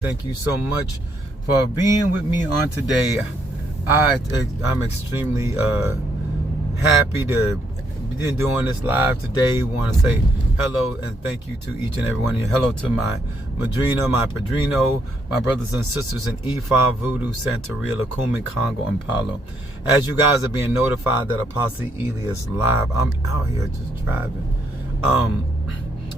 Thank you so much for being with me on today. I'm extremely happy to be doing this live today. Want to say hello and thank you to each and every one of you. Hello to my Madrina, my Padrino, my brothers and sisters in Ifa, Voodoo, Santeria, Lukumi, Congo, and Palo. As you guys are being notified that Apostle Ely is live, I'm out here just driving.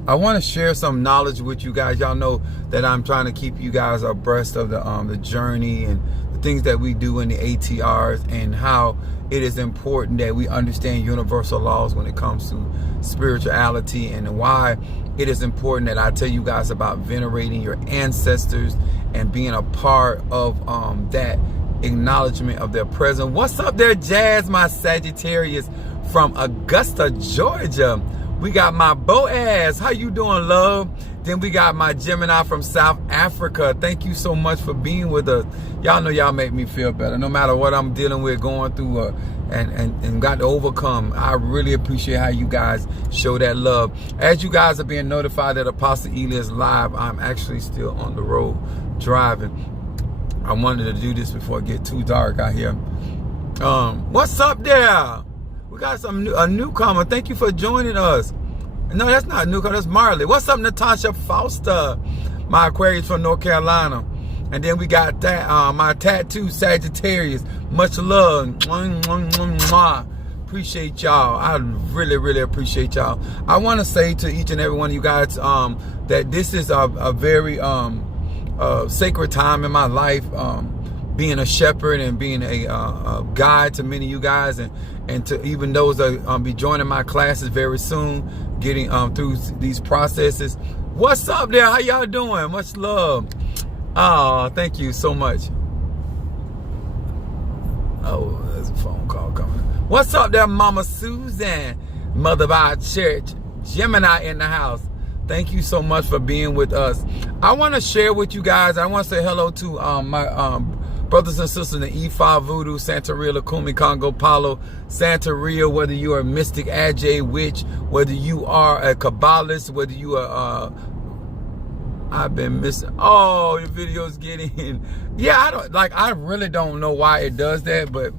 I want to share some knowledge with you guys. Y'all know that I'm trying to keep you guys abreast of the journey and the things that we do in the ATRs, and how it is important that we understand universal laws when it comes to spirituality, and why it is important that I tell you guys about venerating your ancestors and being a part of that acknowledgement of their presence. What's up there, Jazz, my Sagittarius from Augusta, Georgia? We got my Boaz. How you doing, love? Then we got my Gemini from South Africa. Thank you so much for being with us. Y'all know y'all make me feel better. No matter what I'm dealing with, going through, and got to overcome. I really appreciate how you guys show that love. As you guys are being notified that Apostle Ely is live, I'm actually still on the road driving. I wanted to do this before it get too dark out here. What's up there? We got a newcomer. Thank you for joining us. No, that's not a newcomer. That's Marley. What's up, Natasha Foster? My Aquarius from North Carolina. And then we got that my tattoo Sagittarius. Much love. Appreciate y'all. I really appreciate y'all. I want to say to each and every one of you guys that this is a very sacred time in my life. Being a shepherd and being a guide to many of you guys, and to even those that be joining my classes very soon, getting through these processes. What's up there? How y'all doing? Much love. Oh, thank you so much. Oh, there's a phone call coming. What's up there, Mama Susan, Mother by Church, Gemini in the house. Thank you so much for being with us. I want to share with you guys. I want to say hello to my brothers and sisters in E5, Voodoo, Santeria, Lukumi, Congo, Palo, Santeria, whether you are a mystic, Ajay, witch, whether you are a Kabbalist, whether you are, I've been missing, oh, your video's getting, yeah, I really don't know why it does that, but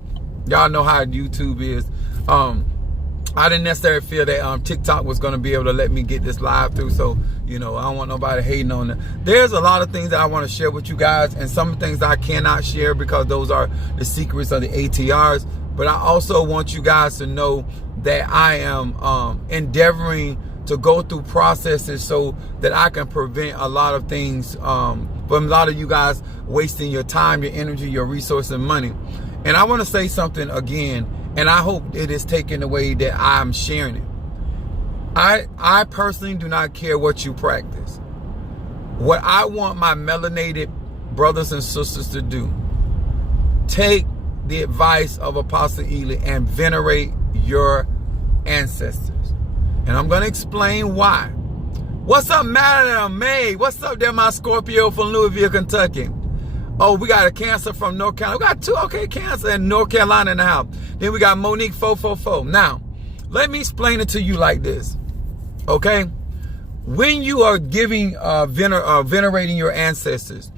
y'all know how YouTube is. I didn't necessarily feel that TikTok was going to be able to let me get this live through. So, you know, I don't want nobody hating on it. There's a lot of things that I want to share with you guys, and some things that I cannot share because those are the secrets of the ATRs. But I also want you guys to know that I am endeavoring to go through processes so that I can prevent a lot of things from a lot of you guys wasting your time, your energy, your resources, and money. And I want to say something again, and I hope it is taken the way that I'm sharing it. I personally do not care what you practice. What I want my melanated brothers and sisters to do, take the advice of Apostle Ely and venerate your ancestors. And I'm going to explain why. What's up, Madam May? What's up there, my Scorpio from Louisville, Kentucky? Oh, we got a Cancer from North Carolina. We got two, okay, Cancer in North Carolina in the house. Then we got Monique 444. Now, let me explain it to you like this, okay? When you are giving, venerating your ancestors,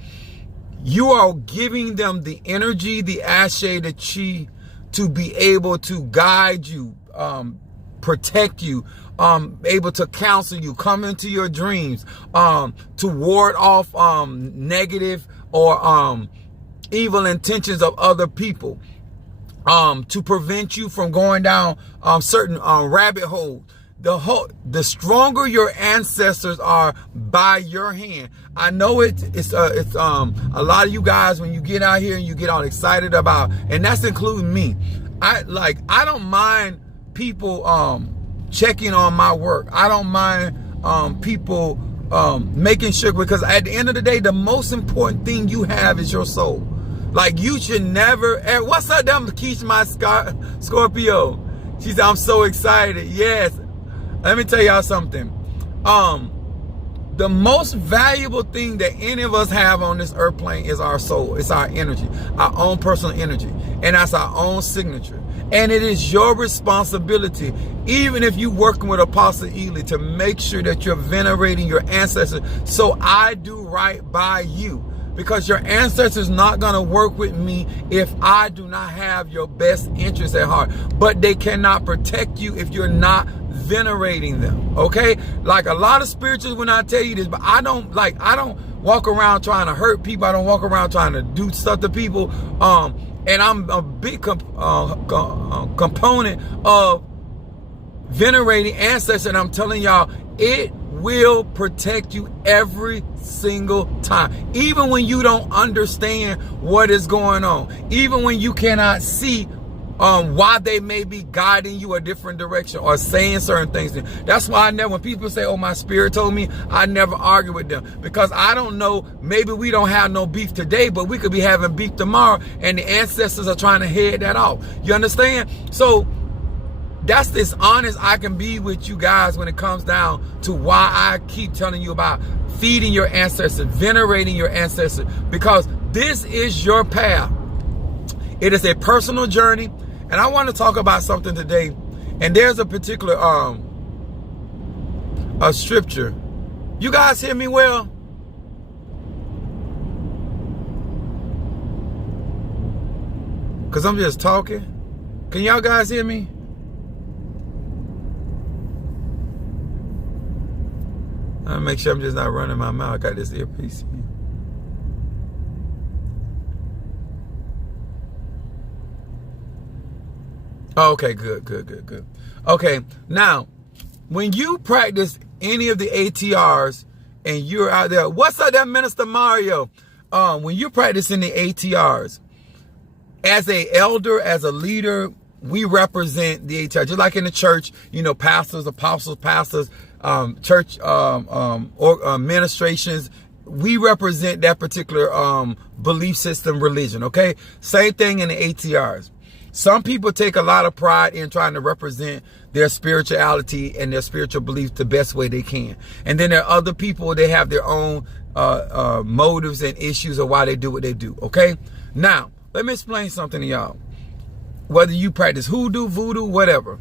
you are giving them the energy, the ashe, the chi, to be able to guide you, protect you, able to counsel you, come into your dreams, to ward off negative or evil intentions of other people, to prevent you from going down certain rabbit holes. The stronger your ancestors are by your hand. I know it's a lot of you guys, when you get out here and you get all excited about, and that's including me. I don't mind people checking on my work. I don't mind people making sure, because at the end of the day, the most important thing you have is your soul. Like, you should never, what's up, them Keisha, my Scorpio? She said, I'm so excited. Yes. Let me tell y'all something. The most valuable thing that any of us have on this earth plane is our soul. It's our energy, our own personal energy. And that's our own signature. And it is your responsibility, even if you're working with Apostle Ely, to make sure that you're venerating your ancestors. So I do right by you. Because your ancestors not going to work with me if I do not have your best interest at heart. But they cannot protect you if you're not venerating them. Okay? Like a lot of spirituals when I tell you this, but I don't walk around trying to hurt people. I don't walk around trying to do stuff to people. And I'm a big component of venerating ancestors. And I'm telling y'all, it will protect you every single time. Even when you don't understand what is going on. Even when you cannot see why they may be guiding you a different direction or saying certain things. That's why when people say, oh, my spirit told me, I never argue with them. Because I don't know, maybe we don't have no beef today, but we could be having beef tomorrow, and the ancestors are trying to head that off. You understand? So that's as honest I can be with you guys when it comes down to why I keep telling you about feeding your ancestors, venerating your ancestors, because this is your path. It is a personal journey. And I want to talk about something today. And there's a particular a scripture. You guys hear me well? Because I'm just talking. Can y'all guys hear me? I'll make sure I'm just not running my mouth. I got this earpiece in. Okay, good. Okay, now, when you practice any of the ATRs and you're out there, what's up there, Minister Mario? When you're practicing the ATRs, as a elder, as a leader, we represent the ATR. Just like in the church, you know, pastors, apostles, church administrations, we represent that particular belief system, religion, okay? Same thing in the ATRs. Some people take a lot of pride in trying to represent their spirituality and their spiritual beliefs the best way they can. And then there are other people, they have their own motives and issues of why they do what they do, okay? Now, let me explain something to y'all. Whether you practice hoodoo, voodoo, whatever,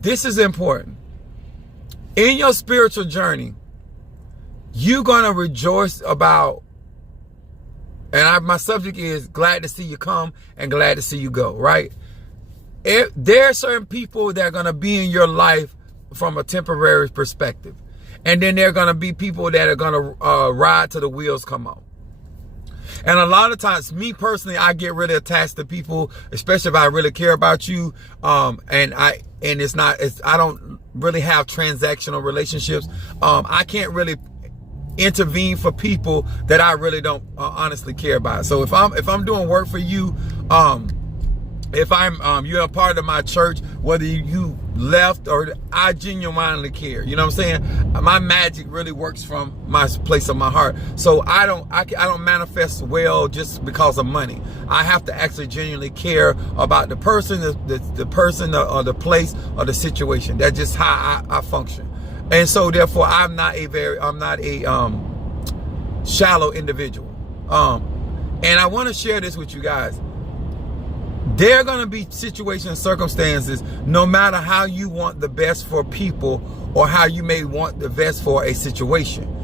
this is important. In your spiritual journey, you're going to rejoice about, and my subject is glad to see you come and glad to see you go, right? There are certain people that are going to be in your life from a temporary perspective. And then there are going to be people that are going to ride till the wheels come off. And a lot of times, me personally, I get really attached to people, especially if I really care about you. I don't really have transactional relationships. I can't really intervene for people that I really don't honestly care about. So if I'm doing work for you, if you're a part of my church, whether you left or I genuinely care. You know what I'm saying? My magic really works from my place of my heart. So I don't manifest well just because of money. I have to actually genuinely care about the person, the person or the place or the situation. That's just how I function. And so therefore I'm not a shallow individual. And I want to share this with you guys. There are going to be situations and circumstances, no matter how you want the best for people or how you may want the best for a situation.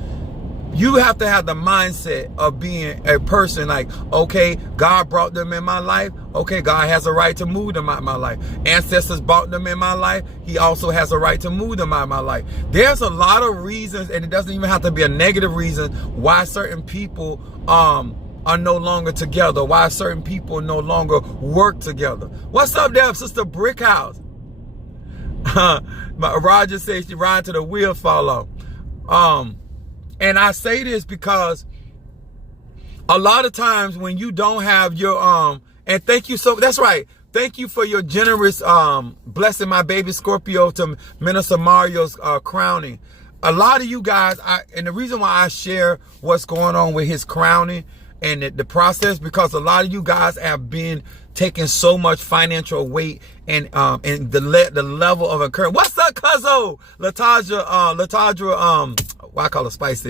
You have to have the mindset of being a person like, okay, God brought them in my life. Okay, God has a right to move them out of my life. Ancestors brought them in my life. He also has a right to move them out of my life. There's a lot of reasons, and it doesn't even have to be a negative reason, why certain people are no longer together, why certain people no longer work together. What's up there, Sister Brickhouse? Roger says she ride till the wheel fall off. And I say this because a lot of times when you don't have your and thank you that's right. Thank you for your generous blessing my baby Scorpio to Minister Mario's crowning. A lot of you guys, and the reason why I share what's going on with his crowning and the process, because a lot of you guys have been taking so much financial weight and the level of encouragement. What's up, Cuzzo? Latadra, I call her Spice,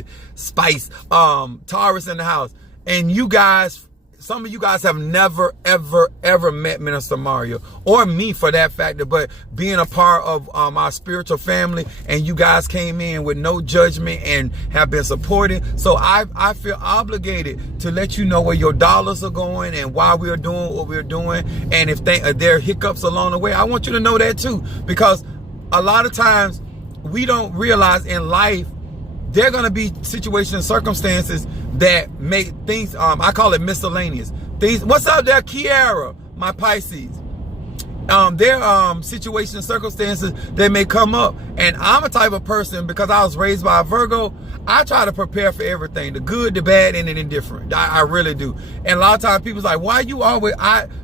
Taurus in the house. And you guys some of you guys have never, ever, ever met Minister Mario, or me for that factor, but being a part of our spiritual family, and you guys came in with no judgment and have been supported. So I feel obligated to let you know where your dollars are going and why we are doing what we're doing. And if there are hiccups along the way, I want you to know that too, because a lot of times we don't realize in life there are going to be situations and circumstances that make things, I call it miscellaneous things. What's up there, Kiara, my Pisces? There are situations and circumstances that may come up, and I'm a type of person, because I was raised by a Virgo, I try to prepare for everything, the good, the bad, and the indifferent. I really do. And a lot of times people's like, why you always,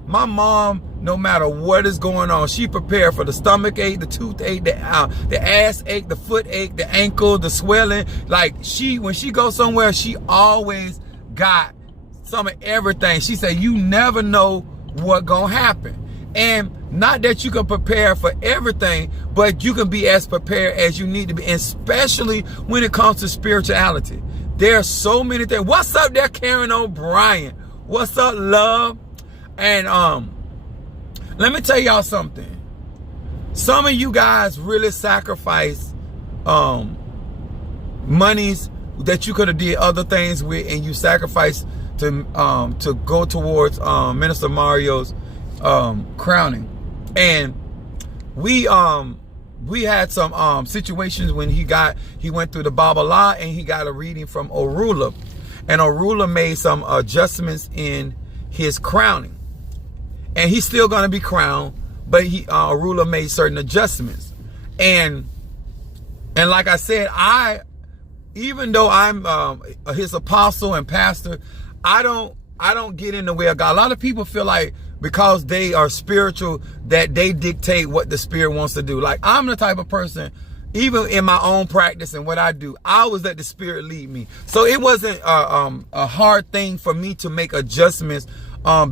my mom, no matter what is going on, she prepared for the stomach ache, the toothache, the ass ache, the foot ache, the ankle, the swelling. Like when she goes somewhere, she always got some of everything. She said, you never know what gonna happen. And not that you can prepare for everything, but you can be as prepared as you need to be, especially when it comes to spirituality. There are so many things. What's up there, Karen O'Brien? What's up, love? And let me tell y'all something. Some of you guys really sacrifice monies that you could have did other things with, and you sacrifice to go towards Minister Mario's crowning. And we had some situations when he went through the Babala, and he got a reading from Orula, and Orula made some adjustments in his crowning, and he's still going to be crowned, but Orula made certain adjustments. And like I said, even though I'm his apostle and pastor, I don't get in the way of God. A lot of people feel like because they are spiritual that they dictate what the Spirit wants to do. Like, I'm the type of person, even in my own practice and what I do, I always let the Spirit lead me. So it wasn't a hard thing for me to make adjustments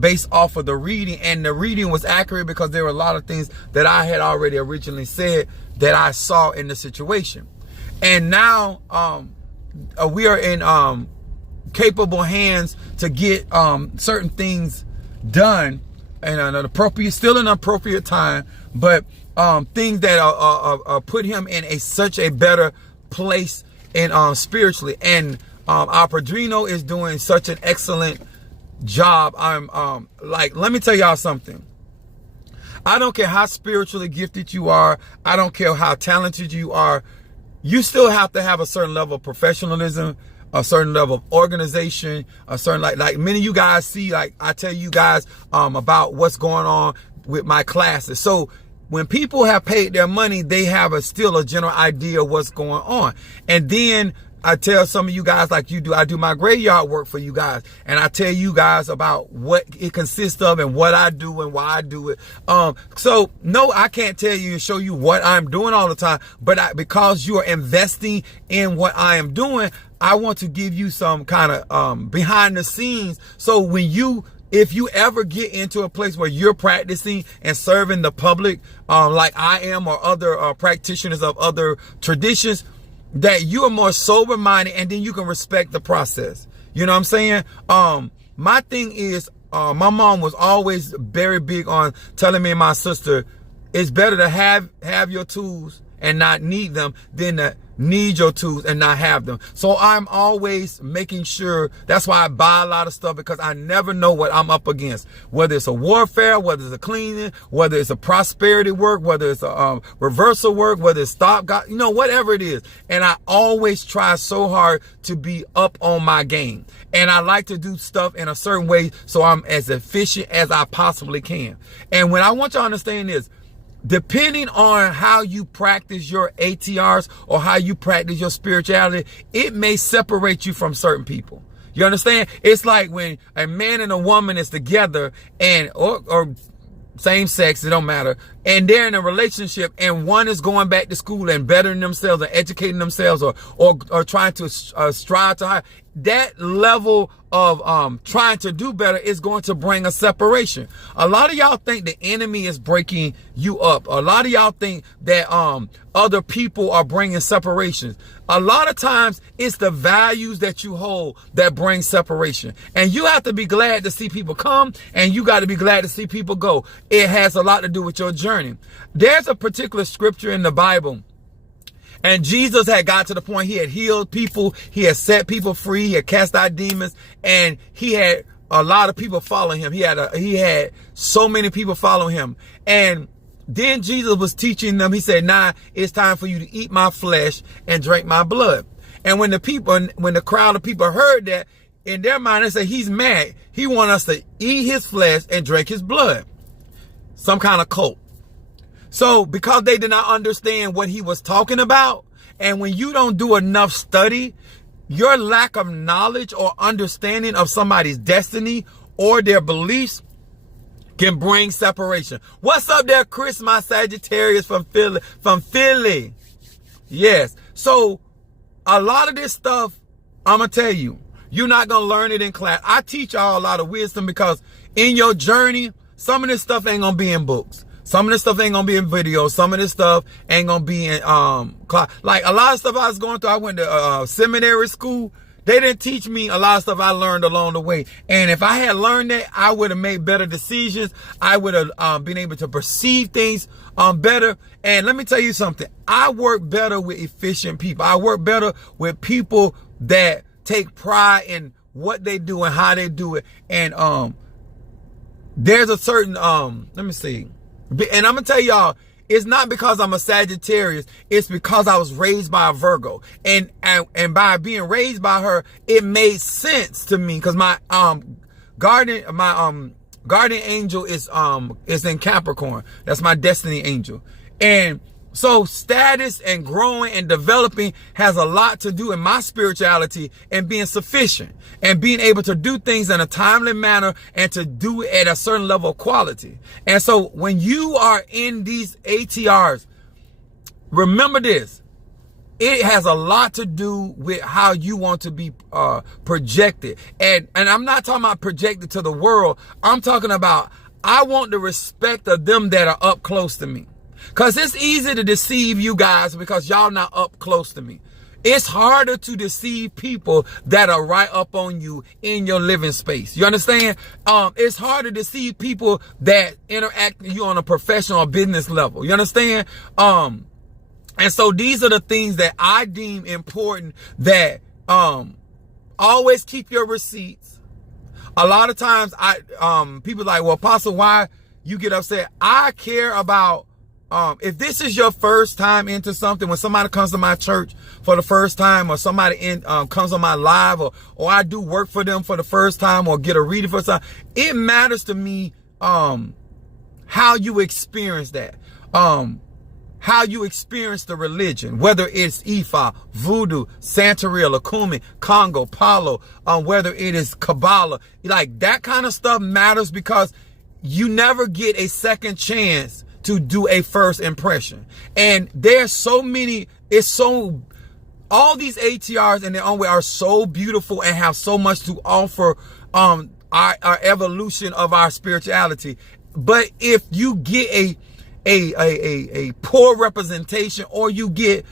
based off of the reading. And the reading was accurate because there were a lot of things that I had already originally said that I saw in the situation. And now we are in capable hands to get certain things done in an appropriate time, but things that put him in such a better place and spiritually. And our Padrino is doing such an excellent job. Let me tell y'all something. I don't care how spiritually gifted you are. I don't care how talented you are. You still have to have a certain level of professionalism, a certain level of organization, a certain, like many of you guys see, like I tell you guys about what's going on with my classes. So when people have paid their money, they have still a general idea of what's going on. And then I tell some of you guys, like you do, I do my graveyard work for you guys, and I tell you guys about what it consists of and what I do and why I do it. So no, I can't tell you and show you what I'm doing all the time, but because you are investing in what I am doing, I want to give you some kind of behind the scenes. So if you ever get into a place where you're practicing and serving the public, like I am, or other practitioners of other traditions, that you are more sober-minded, and then you can respect the process. You know what I'm saying? My thing is, my mom was always very big on telling me and my sister, it's better to have your tools and not need them than to need your tools and not have them. So I'm always making sure. That's why I buy a lot of stuff, because I never know what I'm up against, whether it's a warfare, whether it's a cleaning, whether it's a prosperity work, whether it's a reversal work, whether it's stop God, whatever it is. And I always try so hard to be up on my game, and I like to do stuff in a certain way so I'm as efficient as I possibly can. And when I want you to understand this, depending on how you practice your ATRs or how you practice your spirituality, it may separate you from certain people. You understand? It's like when a man and a woman is together, and or same sex, it don't matter, and they're in a relationship, and one is going back to school and bettering themselves or educating themselves or trying to strive to higher. that level of trying to do better is going to bring a separation. A lot of y'all think the enemy is breaking you up. A lot of y'all think that other people are bringing separations. A lot of times it's the values that you hold that bring separation. And you have to be glad to see people come, and you got to be glad to see people go. It has a lot to do with your journey. There's a particular scripture in the Bible, and Jesus had got to the point he had healed people, he had set people free, he had cast out demons, and he had a lot of people following him. He had so many people following him. And then Jesus was teaching them. He said, "Now it's time for you to eat my flesh and drink my blood." And when the crowd of people heard that, in their mind, they said, "He's mad. He wants us to eat his flesh and drink his blood." Some kind of cult. So because they did not understand what he was talking about, and when you don't do enough study, your lack of knowledge or understanding of somebody's destiny or their beliefs can bring separation. What's up there, Chris, my Sagittarius from Philly? Yes. So a lot of this stuff, I'm going to tell you, you're not going to learn it in class. I teach y'all a lot of wisdom because in your journey, some of this stuff ain't going to be in books. Some of this stuff ain't going to be in videos. Some of this stuff ain't going to be in, class. Like a lot of stuff I was going through, I went to seminary school. They didn't teach me a lot of stuff I learned along the way. And if I had learned that, I would have made better decisions. I would have been able to perceive things better. And let me tell you something. I work better with efficient people. I work better with people that take pride in what they do and how they do it. And there's a certain, let me see. And I'm going to tell y'all, it's not because I'm a Sagittarius. It's because I was raised by a Virgo. And by being raised by her, it made sense to me because my guardian angel is in Capricorn. That's my destiny angel. And so status and growing and developing has a lot to do in my spirituality and being sufficient and being able to do things in a timely manner and to do it at a certain level of quality. And so when you are in these ATRs, remember this. It has a lot to do with how you want to be projected. And I'm not talking about projected to the world. I'm talking about I want the respect of them that are up close to me. Because it's easy to deceive you guys because y'all not up close to me. It's harder to deceive people that are right up on you in your living space. You understand? It's harder to deceive people that interact with you on a professional or business level. You understand? And so these are the things that I deem important, that always keep your receipts. A lot of times people are like, "Well, Apostle, why you get upset?" I care about if this is your first time into something, when somebody comes to my church for the first time, or somebody comes on my live, or I do work for them for the first time, or get a reading for some, it matters to me how you experience that, how you experience the religion, whether it's Ifa, Voodoo, Santeria, Lakumi, Congo, Palo, whether it is Kabbalah, like that kind of stuff matters because you never get a second chance to do a first impression. And there's so many, all these ATRs in their own way are so beautiful and have so much to offer our evolution of our spirituality. But if you get a poor representation, or you get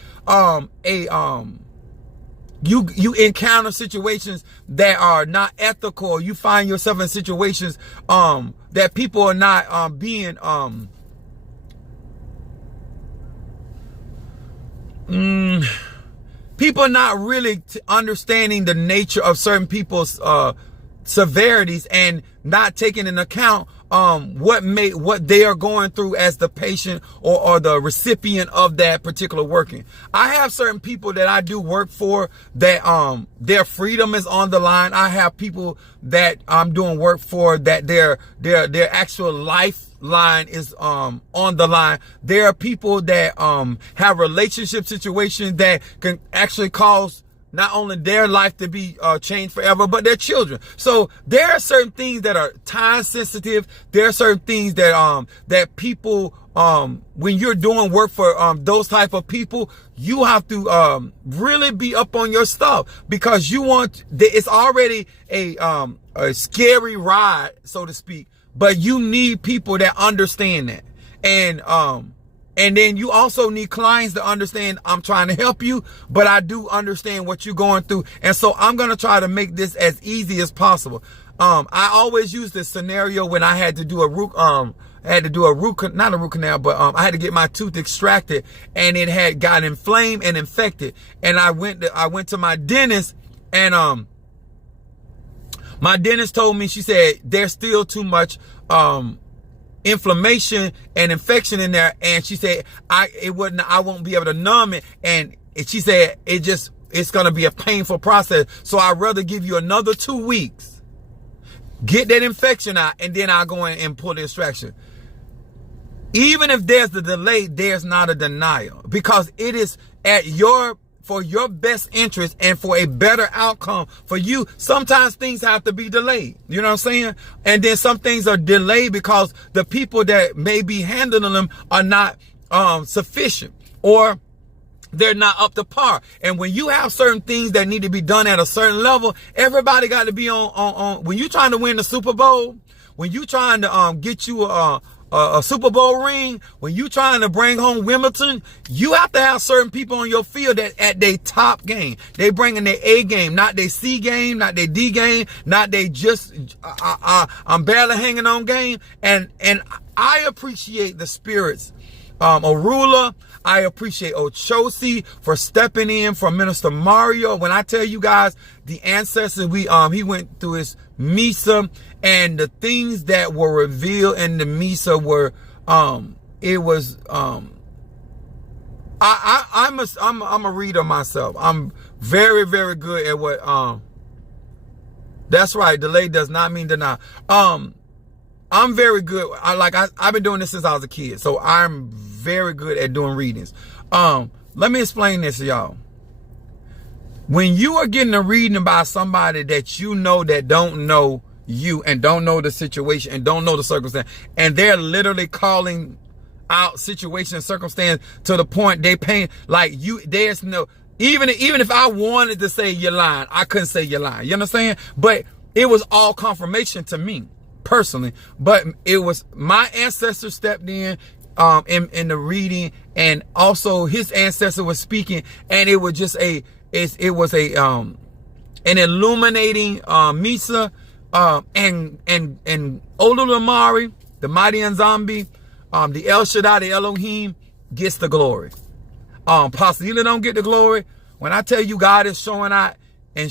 you encounter situations that are not ethical, or you find yourself in situations that people are not being people are not really understanding the nature of certain people's severities and not taking into account what they are going through as the patient or the recipient of that particular working. I have certain people that I do work for that their freedom is on the line. I have people that I'm doing work for that their actual lifeline is on the line. There are people that have relationship situations that can actually cause not only their life to be changed forever, but their children. So there are certain things that are time sensitive. There are certain things that that people, when you're doing work for those type of people, you have to really be up on your stuff, because you want, it's already a scary ride, so to speak, but you need people that understand that. And then you also need clients to understand, I'm trying to help you, but I do understand what you're going through. And so I'm going to try to make this as easy as possible. I always use this scenario when I had to do I had to do not a root canal, but I had to get my tooth extracted, and it had got inflamed and infected. And I went to my dentist, and my dentist told me, she said, there's still too much inflammation and infection in there, and she said I won't be able to numb it, and she said it's gonna be a painful process, so I'd rather give you another 2 weeks, get that infection out, and then I'll go in and pull the extraction. Even if there's the delay, there's not a denial, because it is for your best interest and for a better outcome for you. Sometimes things have to be delayed. You know what I'm saying? And then some things are delayed because the people that may be handling them are not sufficient, or they're not up to par. And when you have certain things that need to be done at a certain level, everybody got to be on. When you're trying to win the Super Bowl, when you're trying to get you a Super Bowl ring, when you trying to bring home Wimbledon, you have to have certain people on your field that at their top game. They bringing their A game, not their C game, not their D game, not they just I'm barely hanging on game. And I appreciate the spirits. Orula, I appreciate Ochosi for stepping in for Minister Mario. When I tell you guys, the ancestors, he went through his Misa, and the things that were revealed in the Misa were, I'm a reader myself. I'm very, very good at what, that's right. Delay does not mean deny. I'm very good. I've been doing this since I was a kid, so I'm very good at doing readings. Let me explain this to y'all. When you are getting a reading by somebody that you know that don't know you and don't know the situation and don't know the circumstance, and they're literally calling out situation and circumstance to the point they paint like you, there's no, even if I wanted to say you're lying, I couldn't say you're lying. You understand? But it was all confirmation to me personally. But it was my ancestor stepped in the reading, and also his ancestor was speaking, and it was just an illuminating Misa, and Olulamari, the mighty Nzambi, the El Shaddai, the Elohim gets the glory. Pastor don't get the glory. When I tell you God is showing out in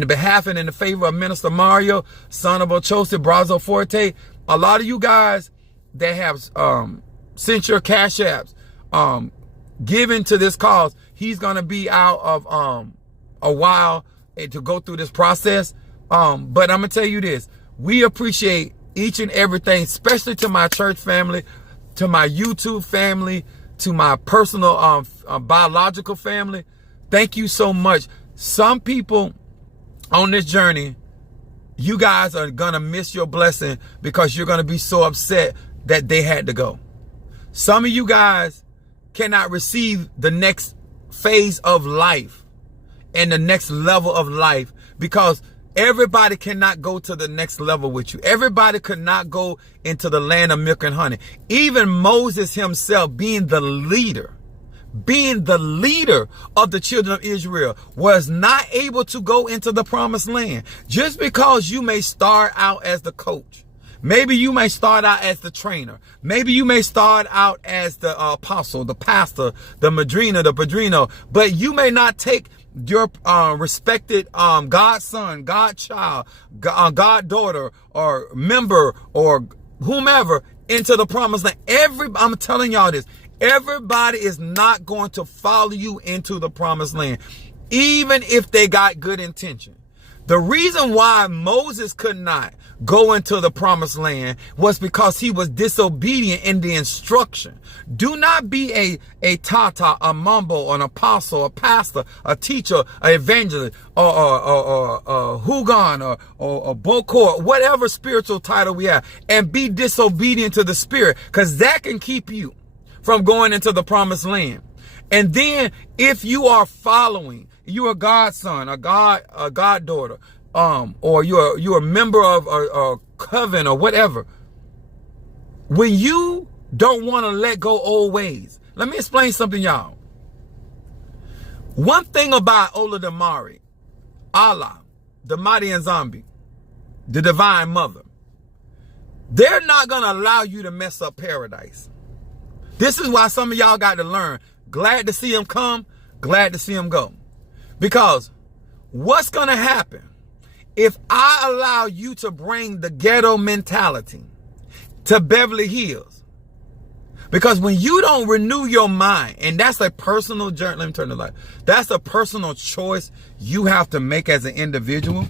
the behalf and in the favor of Minister Mario, son of Ochosi, Brazo Forte, a lot of you guys that have sent your cash apps, given to this cause, he's going to be out of a while to go through this process. But I'm going to tell you this. We appreciate each and everything, especially to my church family, to my YouTube family, to my personal biological family. Thank you so much. Some people on this journey, you guys are going to miss your blessing because you're going to be so upset that they had to go. Some of you guys cannot receive the next phase of life and the next level of life because everybody cannot go to the next level with you. Everybody could not go into the land of milk and honey. Even Moses himself, being the leader of the children of Israel, was not able to go into the promised land. Just because you may start out as the coach, maybe you may start out as the trainer, maybe you may start out as the apostle, the pastor, the madrina, the padrino, but you may not take your respected godson, godchild, goddaughter, or member, or whomever into the promised land. I'm telling y'all this. Everybody is not going to follow you into the promised land, even if they got good intention. The reason why Moses could not go into the promised land was because he was disobedient in the instruction. Do not be a tata, a mumble, an apostle, a pastor, a teacher, an evangelist, or hugan, or bokor, whatever spiritual title we have, and be disobedient to the Spirit, because that can keep you from going into the promised land. And then if you are following, you're a godson, a goddaughter, or you're a member of a coven or whatever. When you don't want to let go old ways, let me explain something, y'all. One thing about Ola Damari, Allah, the mighty and zombie, the divine mother, they're not going to allow you to mess up paradise. This is why some of y'all got to learn. Glad to see him come, glad to see him go. Because what's going to happen if I allow you to bring the ghetto mentality to Beverly Hills? Because when you don't renew your mind, and that's a personal journey, let me turn the light. That's a personal choice you have to make as an individual.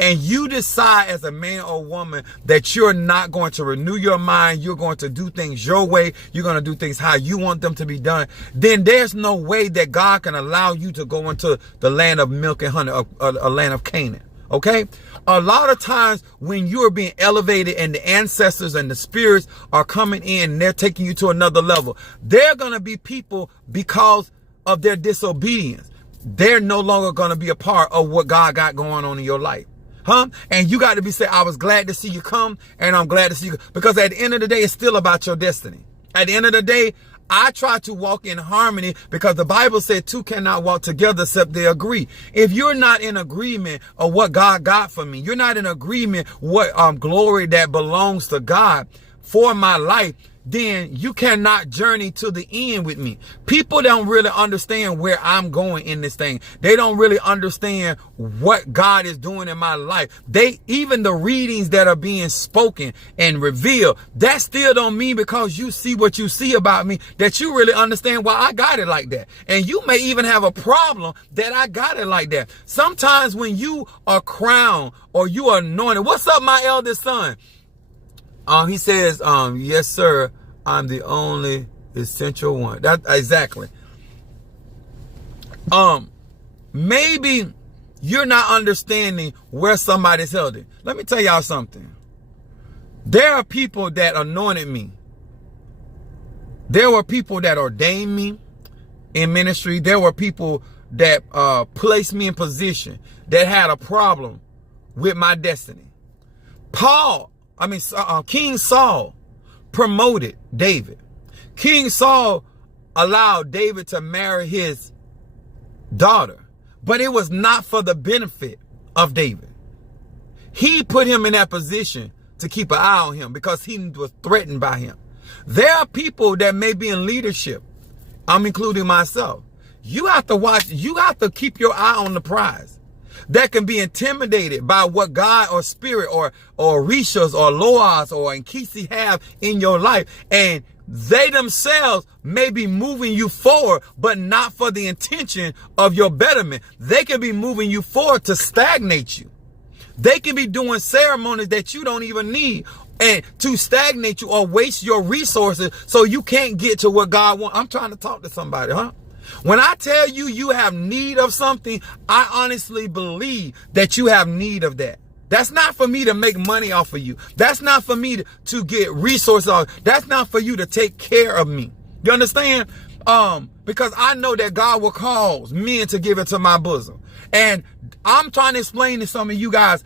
And you decide as a man or woman that you're not going to renew your mind, you're going to do things your way, you're going to do things how you want them to be done, then there's no way that God can allow you to go into the land of milk and honey, a land of Canaan. Okay? A lot of times when you are being elevated and the ancestors and the spirits are coming in and they're taking you to another level, there are going to be people, because of their disobedience, they're no longer going to be a part of what God got going on in your life. And you got to be saying, I was glad to see you come, and I'm glad to see you. Because at the end of the day, it's still about your destiny. At the end of the day, I try to walk in harmony, because the Bible said two cannot walk together except they agree. If you're not in agreement of what God got for me, you're not in agreement what glory that belongs to God for my life, then you cannot journey to the end with me. People don't really understand where I'm going in this thing. They don't really understand what God is doing in my life. Even the readings that are being spoken and revealed, that still don't mean because you see what you see about me that you really understand why I got it like that. And you may even have a problem that I got it like that. Sometimes when you are crowned or you are anointed, what's up, my eldest son? He says, yes, sir, I'm the only essential one. That exactly. Maybe you're not understanding where somebody's held it. Let me tell y'all something. There are people that anointed me. There were people that ordained me in ministry. There were people that placed me in position that had a problem with my destiny. King Saul promoted David. King Saul allowed David to marry his daughter, but it was not for the benefit of David. He put him in that position to keep an eye on him because he was threatened by him. There are people that may be in leadership. I'm including myself. You have to watch. You have to keep your eye on the prize. That can be intimidated by what God or Spirit or Rishas or Loas or Nkisi have in your life. And they themselves may be moving you forward, but not for the intention of your betterment. They can be moving you forward to stagnate you. They can be doing ceremonies that you don't even need and to stagnate you or waste your resources so you can't get to what God wants. I'm trying to talk to somebody, huh? When I tell you you have need of something, I honestly believe that you have need of that. That's not for me to make money off of you. That's not for me to get resources off. That's not for you to take care of me. You understand? Because I know that God will cause men to give it to my bosom. And I'm trying to explain to some of you guys,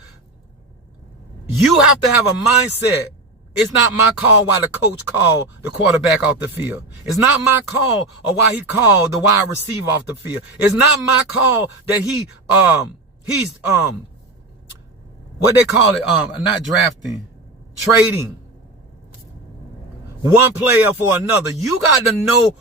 you have to have a mindset. It's not my call why the coach called the quarterback off the field. It's not my call or why he called the wide receiver off the field. It's not my call that he's what they call it, not drafting, trading one player for another. You got to know,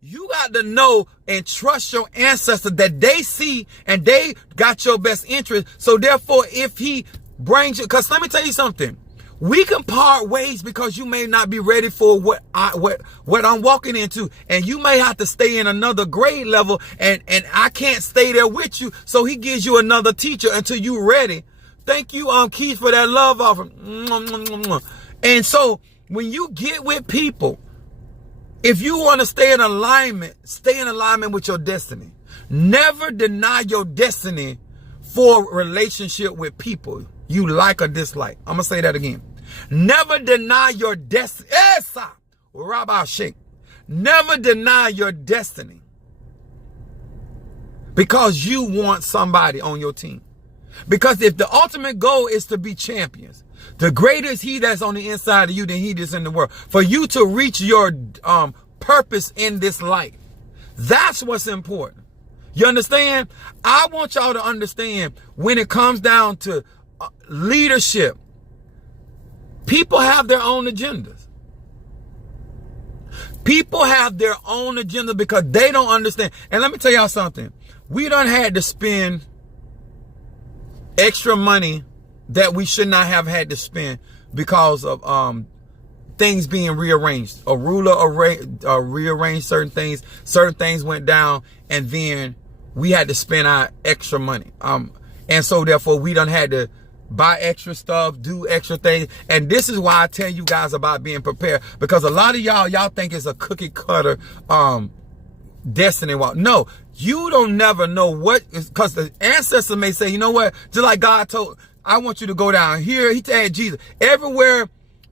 you got to know and trust your ancestors that they see and they got your best interest. So therefore, if he brings you, because let me tell you something. We can part ways because you may not be ready for what I'm walking into, and you may have to stay in another grade level, and I can't stay there with you. So he gives you another teacher until you're ready. Thank you, Keith, for that love offering. And so when you get with people, if you want to stay in alignment with your destiny. Never deny your destiny for a relationship with people you like or dislike. I'm going to say that again. Never deny your destiny. Rabbi Sheikh. Never deny your destiny because you want somebody on your team. Because if the ultimate goal is to be champions, the greater is he that's on the inside of you than he that's in the world. For you to reach your purpose in this life, that's what's important. You understand? I want y'all to understand when it comes down to leadership, people have their own agendas. People have their own agenda because they don't understand. And let me tell y'all something. We done had to spend extra money that we should not have had to spend because of things being rearranged. A ruler rearranged certain things. Certain things went down, and then we had to spend our extra money. And so therefore we done had to buy extra stuff, do extra things. And this is why I tell you guys about being prepared, because a lot of y'all think it's a cookie cutter destiny walk. No, you don't never know what is, because the ancestor may say, you know what, just like God told, I want you to go down here. He told Jesus everywhere.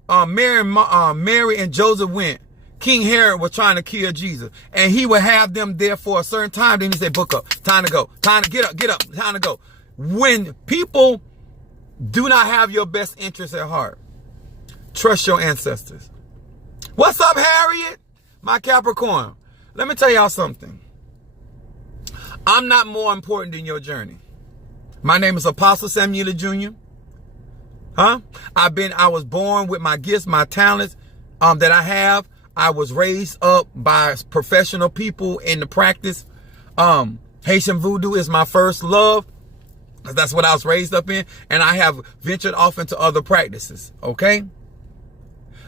Mary and Joseph went, King Herod was trying to kill Jesus, and he would have them there for a certain time. Then he said, book up, time to go, time to get up, time to go. When people do not have your best interests at heart, trust your ancestors. What's up, Harriet? My Capricorn. Let me tell y'all something. I'm not more important than your journey. My name is Apostle Samuel Jr. I was born with my gifts, my talents that I have. I was raised up by professional people in the practice. Haitian Voodoo is my first love. That's what I was raised up in. And I have ventured off into other practices. Okay?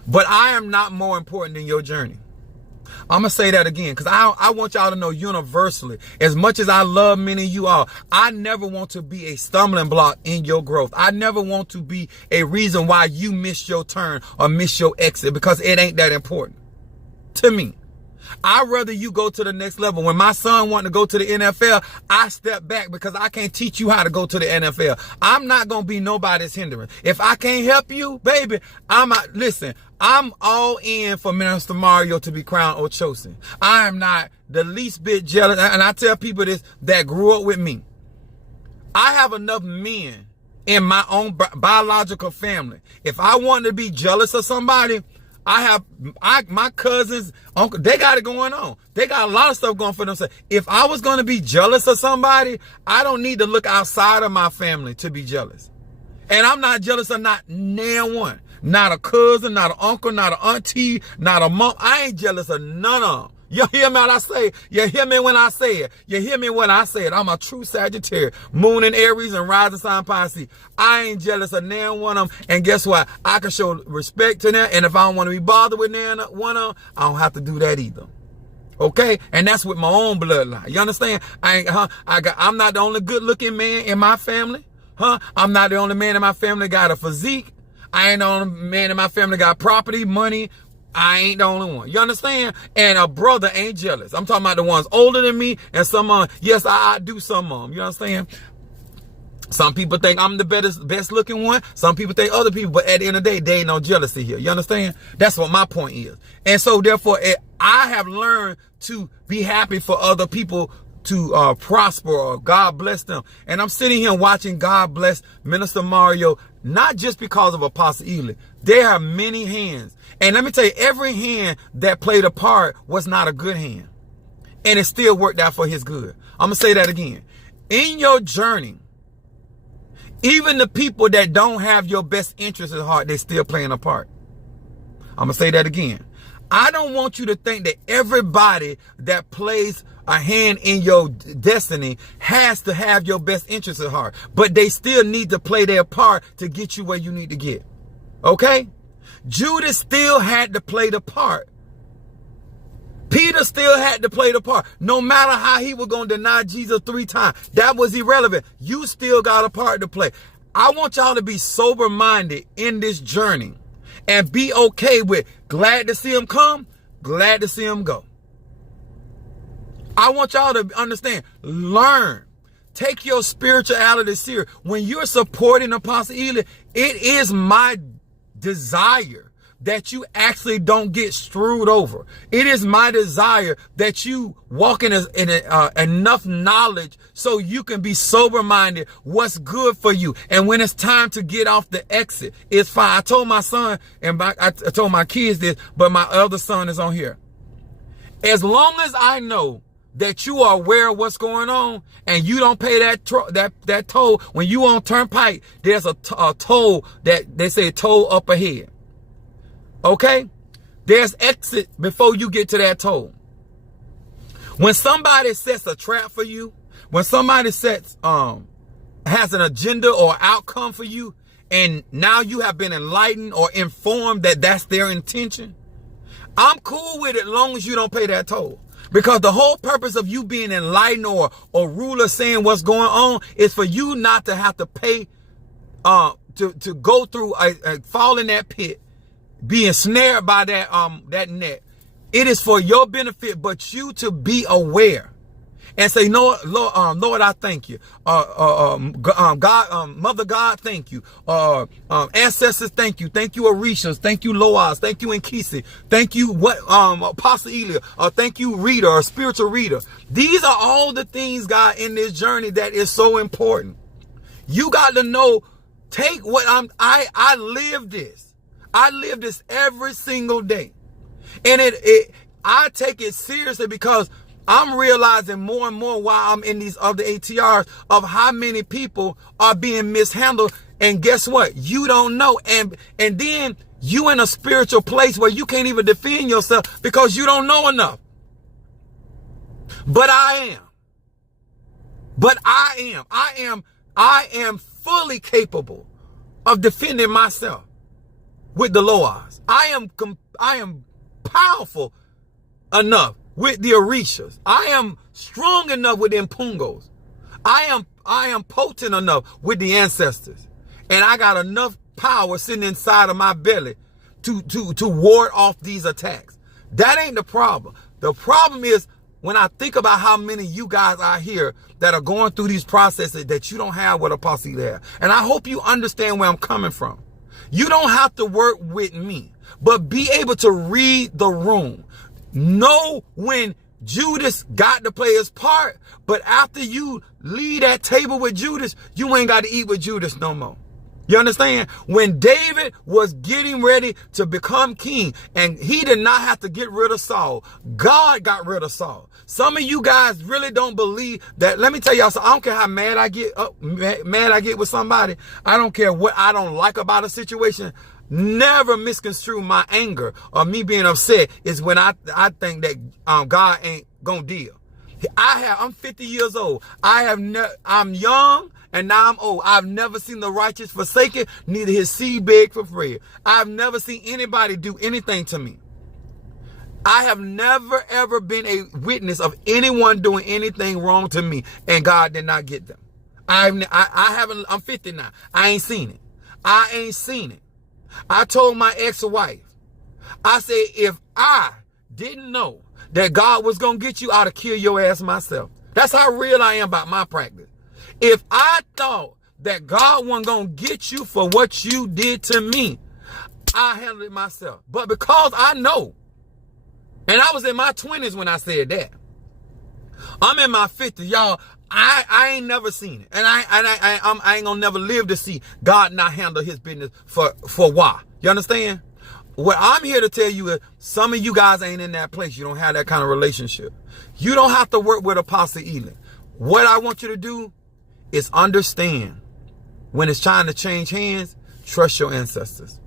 But I am not more important than your journey. I'm going to say that again, because I want y'all to know universally, as much as I love many of you all, I never want to be a stumbling block in your growth. I never want to be a reason why you miss your turn or miss your exit, because it ain't that important to me. I'd rather you go to the next level. When my son wanted to go to the NFL, I stepped back because I can't teach you how to go to the NFL. I'm not going to be nobody's hindrance. If I can't help you, baby, listen, I'm all in for Minister Mario to be crowned or chosen. I am not the least bit jealous. And I tell people this that grew up with me. I have enough men in my own biological family. If I want to be jealous of somebody, my cousins, uncle, they got it going on. They got a lot of stuff going for themselves. If I was going to be jealous of somebody, I don't need to look outside of my family to be jealous. And I'm not jealous of not one. Not a cousin, not an uncle, not an auntie, not a mom. I ain't jealous of none of them. You hear me when I say? You hear me when I say it? You hear me when I say it? I'm a true Sagittarius, moon in Aries and rising sign Pisces. I ain't jealous of none one of them. And guess what? I can show respect to them. And if I don't want to be bothered with none one of them, I don't have to do that either. Okay? And that's with my own bloodline. You understand? I'm not the only good looking man in my family. I'm not the only man in my family that got a physique. I ain't the only man in my family that got property, money. I ain't the only one. You understand? And a brother ain't jealous. I'm talking about the ones older than me, and some of them, yes, I do some of them. You understand? Some people think I'm the best looking one. Some people think other people, but at the end of the day, there ain't no jealousy here. You understand? That's what my point is. And so therefore, I have learned to be happy for other people to prosper, or God bless them. And I'm sitting here watching God bless Minister Mario, not just because of Apostle Ely. There are many hands. And let me tell you, every hand that played a part was not a good hand. And it still worked out for his good. I'm going to say that again. In your journey, even the people that don't have your best interests at heart, they're still playing a part. I'm going to say that again. I don't want you to think that everybody that plays a hand in your destiny has to have your best interests at heart, but they still need to play their part to get you where you need to get. Okay? Judas still had to play the part. Peter still had to play the part. No matter how he was going to deny Jesus 3 times, that was irrelevant. You still got a part to play. I want y'all to be sober-minded in this journey and be okay with glad to see him come, glad to see him go. I want y'all to understand, learn. Take your spirituality serious. When you're supporting Apostle Ely, it is my desire that you actually don't get screwed over. It is my desire that you walk in enough knowledge so you can be sober-minded, what's good for you. And when it's time to get off the exit, it's fine. I told my son, and I told my kids this, but my other son is on here. As long as I know that you are aware of what's going on and you don't pay that toll, when you on Turnpike, there's a toll that they say toll up ahead. Okay? There's exit before you get to that toll. When somebody sets a trap for you, when somebody has an agenda or outcome for you, and now you have been enlightened or informed that that's their intention, I'm cool with it as long as you don't pay that toll. Because the whole purpose of you being enlightened or ruler saying what's going on is for you not to have to pay, to go through, fall in that pit, being snared by that net. It is for your benefit, but you to be aware and say, no, Lord, I thank you. God, Mother God, thank you. Ancestors, thank you. Thank you, Orishas. Thank you, Loas. Thank you, Nkisi. Thank you, Apostle Ely. Thank you, reader or spiritual reader. These are all the things, God, in this journey that is so important. You got to know, take what I live this. I live this every single day. And I take it seriously because I'm realizing more and more while I'm in these other ATRs of how many people are being mishandled. And guess what? You don't know. And then you in a spiritual place where you can't even defend yourself because you don't know enough. But I am fully capable of defending myself with the Loas. I am powerful enough with the Orishas. I am strong enough with the Mpungos. I am potent enough with the ancestors. And I got enough power sitting inside of my belly to ward off these attacks. That ain't the problem. The problem is when I think about how many of you guys are here that are going through these processes that you don't have what Apostle Ely has. And I hope you understand where I'm coming from. You don't have to work with me, but be able to read the room. Know when Judas got to play his part, but after you leave that table with Judas, you ain't got to eat with Judas no more. You understand? When David was getting ready to become king and he did not have to get rid of Saul, God got rid of Saul. Some of you guys really don't believe that. Let me tell y'all, so I don't care how mad I get with somebody. I don't care what I don't like about a situation. Never misconstrue my anger or me being upset is when I think that God ain't gonna deal. I'm 50 years old. I'm young. And now I'm old. I've never seen the righteous forsaken, neither his seed beg for bread. I've never seen anybody do anything to me. I have never, ever been a witness of anyone doing anything wrong to me, and God did not get them. I haven't, I'm 50 now. I ain't seen it. I ain't seen it. I told my ex-wife, I said, if I didn't know that God was going to get you, I'd have killed your ass myself. That's how real I am about my practice. If I thought that God wasn't going to get you for what you did to me, I handled it myself. But because I know, and I was in my 20s when I said that. I'm in my 50s, y'all. I ain't never seen it. And I ain't gonna never live to see God not handle his business for why. You understand? What I'm here to tell you is some of you guys ain't in that place. You don't have that kind of relationship. You don't have to work with Apostle Ely. What I want you to do is understand when it's trying to change hands, trust your ancestors.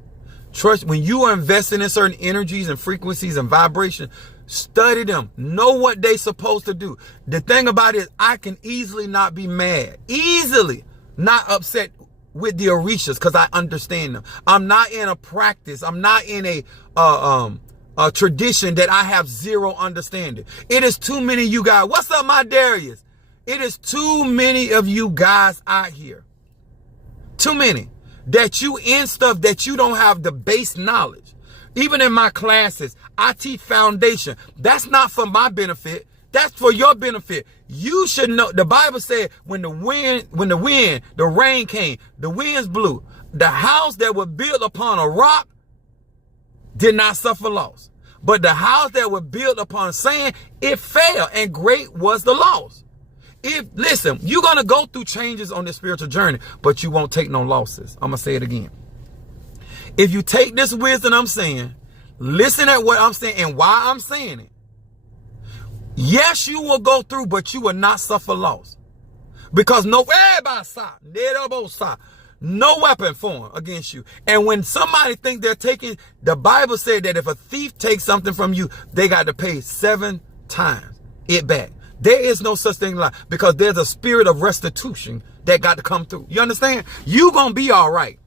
Trust when you are investing in certain energies and frequencies and vibrations, study them. Know what they're supposed to do. The thing about it is I can easily not be mad, easily not upset with the Orishas because I understand them. I'm not in a practice. I'm not in a tradition that I have zero understanding. It is too many of you guys. What's up, my Darius? It is too many of you guys out here. Too many. That you in stuff that you don't have the base knowledge. Even in my classes, I teach foundation. That's not for my benefit. That's for your benefit. You should know. The Bible said when the rain came, the winds blew. The house that was built upon a rock did not suffer loss. But the house that was built upon sand, it fell, and great was the loss. Listen, you're going to go through changes on this spiritual journey, but you won't take no losses. I'm going to say it again. If you take this wisdom I'm saying, listen at what I'm saying and why I'm saying it. Yes, you will go through, but you will not suffer loss. Because no weapon formed against you. And when somebody thinks they're taking, the Bible said that if a thief takes something from you, they got to pay 7 times it back. There is no such thing like, because there's a spirit of restitution that got to come through. You understand? You gonna be all right.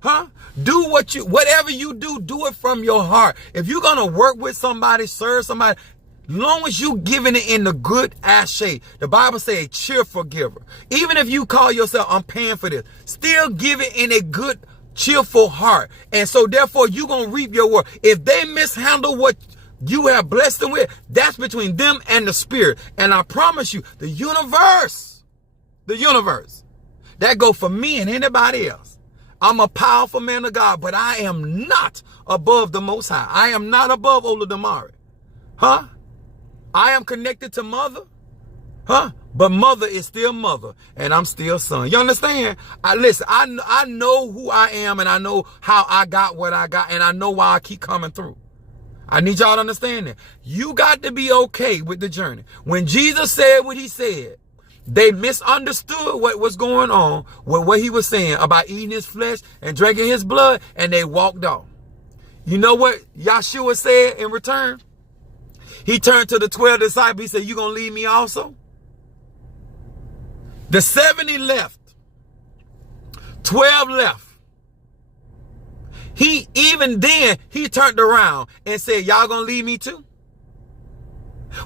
Huh? Do whatever you do, do it from your heart. If you're gonna work with somebody, serve somebody, long as you giving it in the good ass shape. The Bible says a cheerful giver. Even if you call yourself, I'm paying for this, still give it in a good, cheerful heart. And so therefore you gonna reap your work. If they mishandle what you have blessed them with, that's between them and the spirit. And I promise you, the universe, that go for me and anybody else. I'm a powerful man of God, but I am not above the Most High. I am not above Ola Damari. Huh? I am connected to mother. Huh? But mother is still mother, and I'm still son. You understand? Listen, I know who I am, and I know how I got what I got, and I know why I keep coming through. I need y'all to understand that. You got to be okay with the journey. When Jesus said what he said, they misunderstood what was going on with what he was saying about eating his flesh and drinking his blood, and they walked off. You know what Yahshua said in return? He turned to the 12 disciples. He said, you going to leave me also? The 70 left. 12 left. Even then, he turned around and said, y'all gonna leave me too?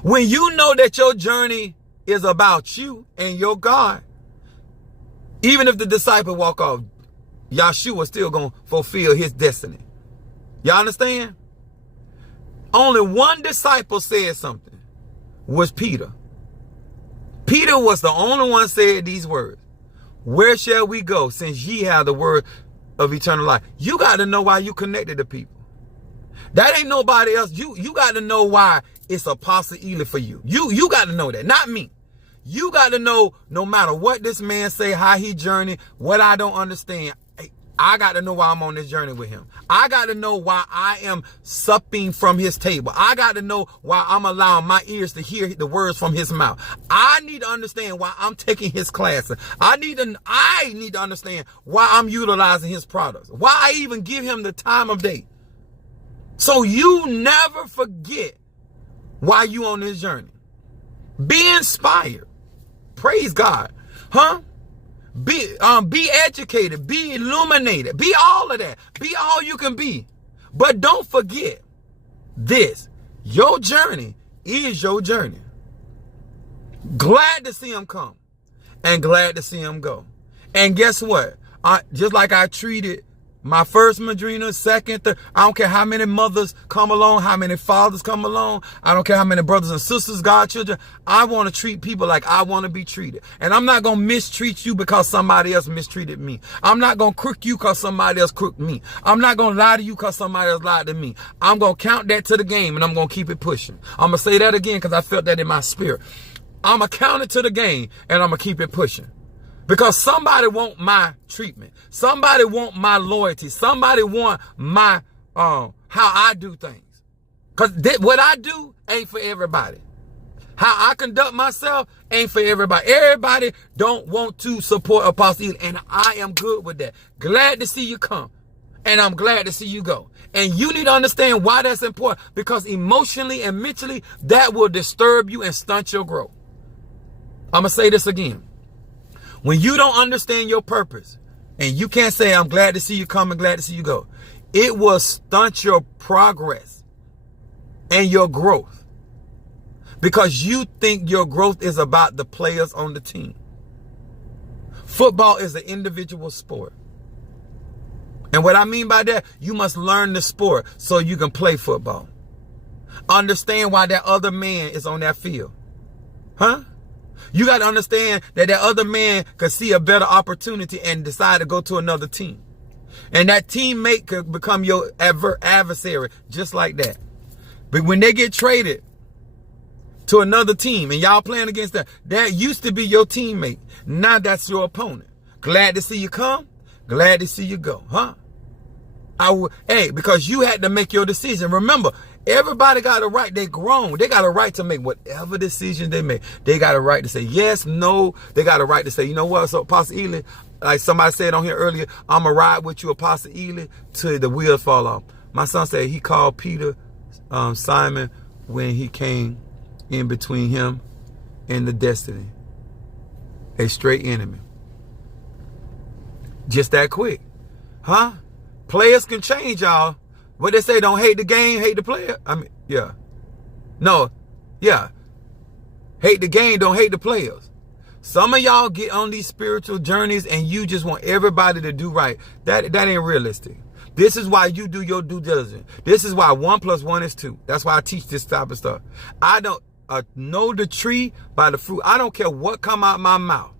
When you know that your journey is about you and your God, even if the disciple walk off, Yahshua still gonna fulfill his destiny. Y'all understand? Only one disciple said something, was Peter. Peter was the only one said these words. Where shall we go since ye have the word of eternal life? You got to know why you connected to people. That ain't nobody else. You got to know why it's Apostle Ely for you. You got to know that, not me. You got to know, no matter what this man say, how he journey, what I don't understand, I got to know why I'm on this journey with him. I got to know why I am supping from his table. I got to know why I'm allowing my ears to hear the words from his mouth. I need to understand why I'm taking his classes. I need to understand why I'm utilizing his products. Why I even give him the time of day. So you never forget why you on this journey. Be inspired. Praise God. Huh? Be educated, be illuminated, be all of that. Be all you can be. But don't forget this. Your journey is your journey. Glad to see him come and glad to see him go. And guess what? Just like I treated my first Madrina, second, third, I don't care how many mothers come along, how many fathers come along. I don't care how many brothers and sisters, godchildren. I want to treat people like I want to be treated. And I'm not going to mistreat you because somebody else mistreated me. I'm not going to crook you because somebody else crooked me. I'm not going to lie to you because somebody else lied to me. I'm going to count that to the game and I'm going to keep it pushing. I'm going to say that again because I felt that in my spirit. I'm going to count it to the game and I'm going to keep it pushing. Because somebody want my treatment. Somebody want my loyalty. Somebody want my, how I do things. Because what I do ain't for everybody. How I conduct myself ain't for everybody. Everybody don't want to support Apostle Ely, and I am good with that. Glad to see you come. And I'm glad to see you go. And you need to understand why that's important. Because emotionally and mentally, that will disturb you and stunt your growth. I'm going to say this again. When you don't understand your purpose, And you can't say, I'm glad to see you come and glad to see you go. It will stunt your progress and your growth because you think your growth is about the players on the team. Football is an individual sport. And what I mean by that, you must learn the sport so you can play football. Understand why that other man is on that field. Huh? You got to understand that that other man could see a better opportunity and decide to go to another team. And that teammate could become your adversary just like that. But when they get traded to another team and y'all playing against them, that used to be your teammate. Now that's your opponent. Glad to see you come. Glad to see you go. Huh? Hey, because you had to make your decision. Remember, everybody got a right. They grown. They got a right to make whatever decision they make. They got a right to say yes, no. They got a right to say, you know what? So Apostle Ely, like somebody said on here earlier, I'm going to ride with you, Apostle Ely, till the wheels fall off. My son said he called Peter, Simon, when he came in between him and the destiny. A straight enemy. Just that quick. Huh? Players can change, y'all. What they say, don't hate the game, hate the player. I mean, yeah. No, yeah. Hate the game, don't hate the players. Some of y'all get on these spiritual journeys and you just want everybody to do right. That ain't realistic. This is why you do your due diligence. This is why 1 + 1 is 2. That's why I teach this type of stuff. I don't know the tree by the fruit. I don't care what come out my mouth.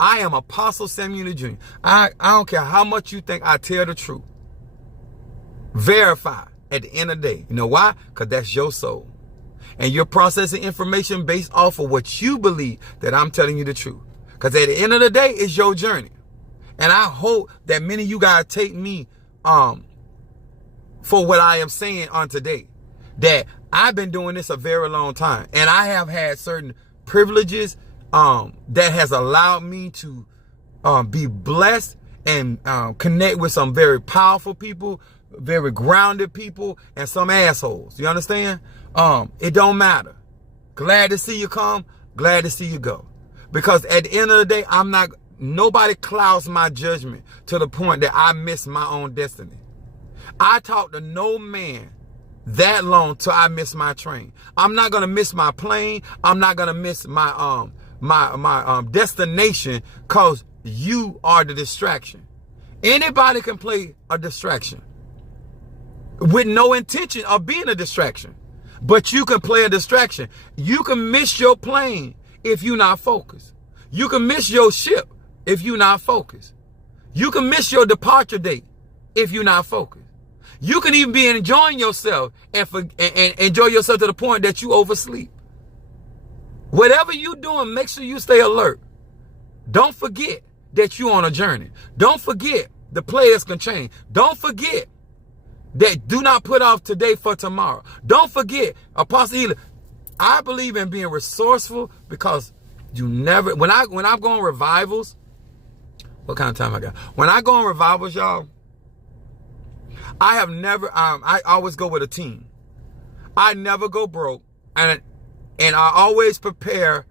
I am Apostle Samuel Jr. I don't care how much you think I tell the truth. Verify at the end of the day. You know why? Because that's your soul. And you're processing information based off of what you believe that I'm telling you the truth. Because at the end of the day, it's your journey. And I hope that many of you guys take me for what I am saying on today. That I've been doing this a very long time. And I have had certain privileges that has allowed me to be blessed and connect with some very powerful people, very grounded people, and some assholes. You understand? It don't matter. Glad to see you come. Glad to see you go. Because at the end of the day, nobody clouds my judgment to the point that I miss my own destiny. I talk to no man that long till I miss my train. I'm not going to miss my plane. I'm not going to miss my destination because you are the distraction. Anybody can play a distraction with no intention of being a distraction. But you can play a distraction. You can miss your plane if you're not focused. You can miss your ship if you're not focused. You can miss your departure date if you're not focused. You can even be enjoying yourself and enjoy yourself to the point that you oversleep. Whatever you're doing, make sure you stay alert. Don't forget that you're on a journey. Don't forget the players can change. Don't forget that do not put off today for tomorrow. Don't forget, Apostle Ely, I believe in being resourceful because you never, when I go on revivals, what kind of time I got? When I go on revivals, y'all, I have never, I always go with a team. I never go broke. And I always prepare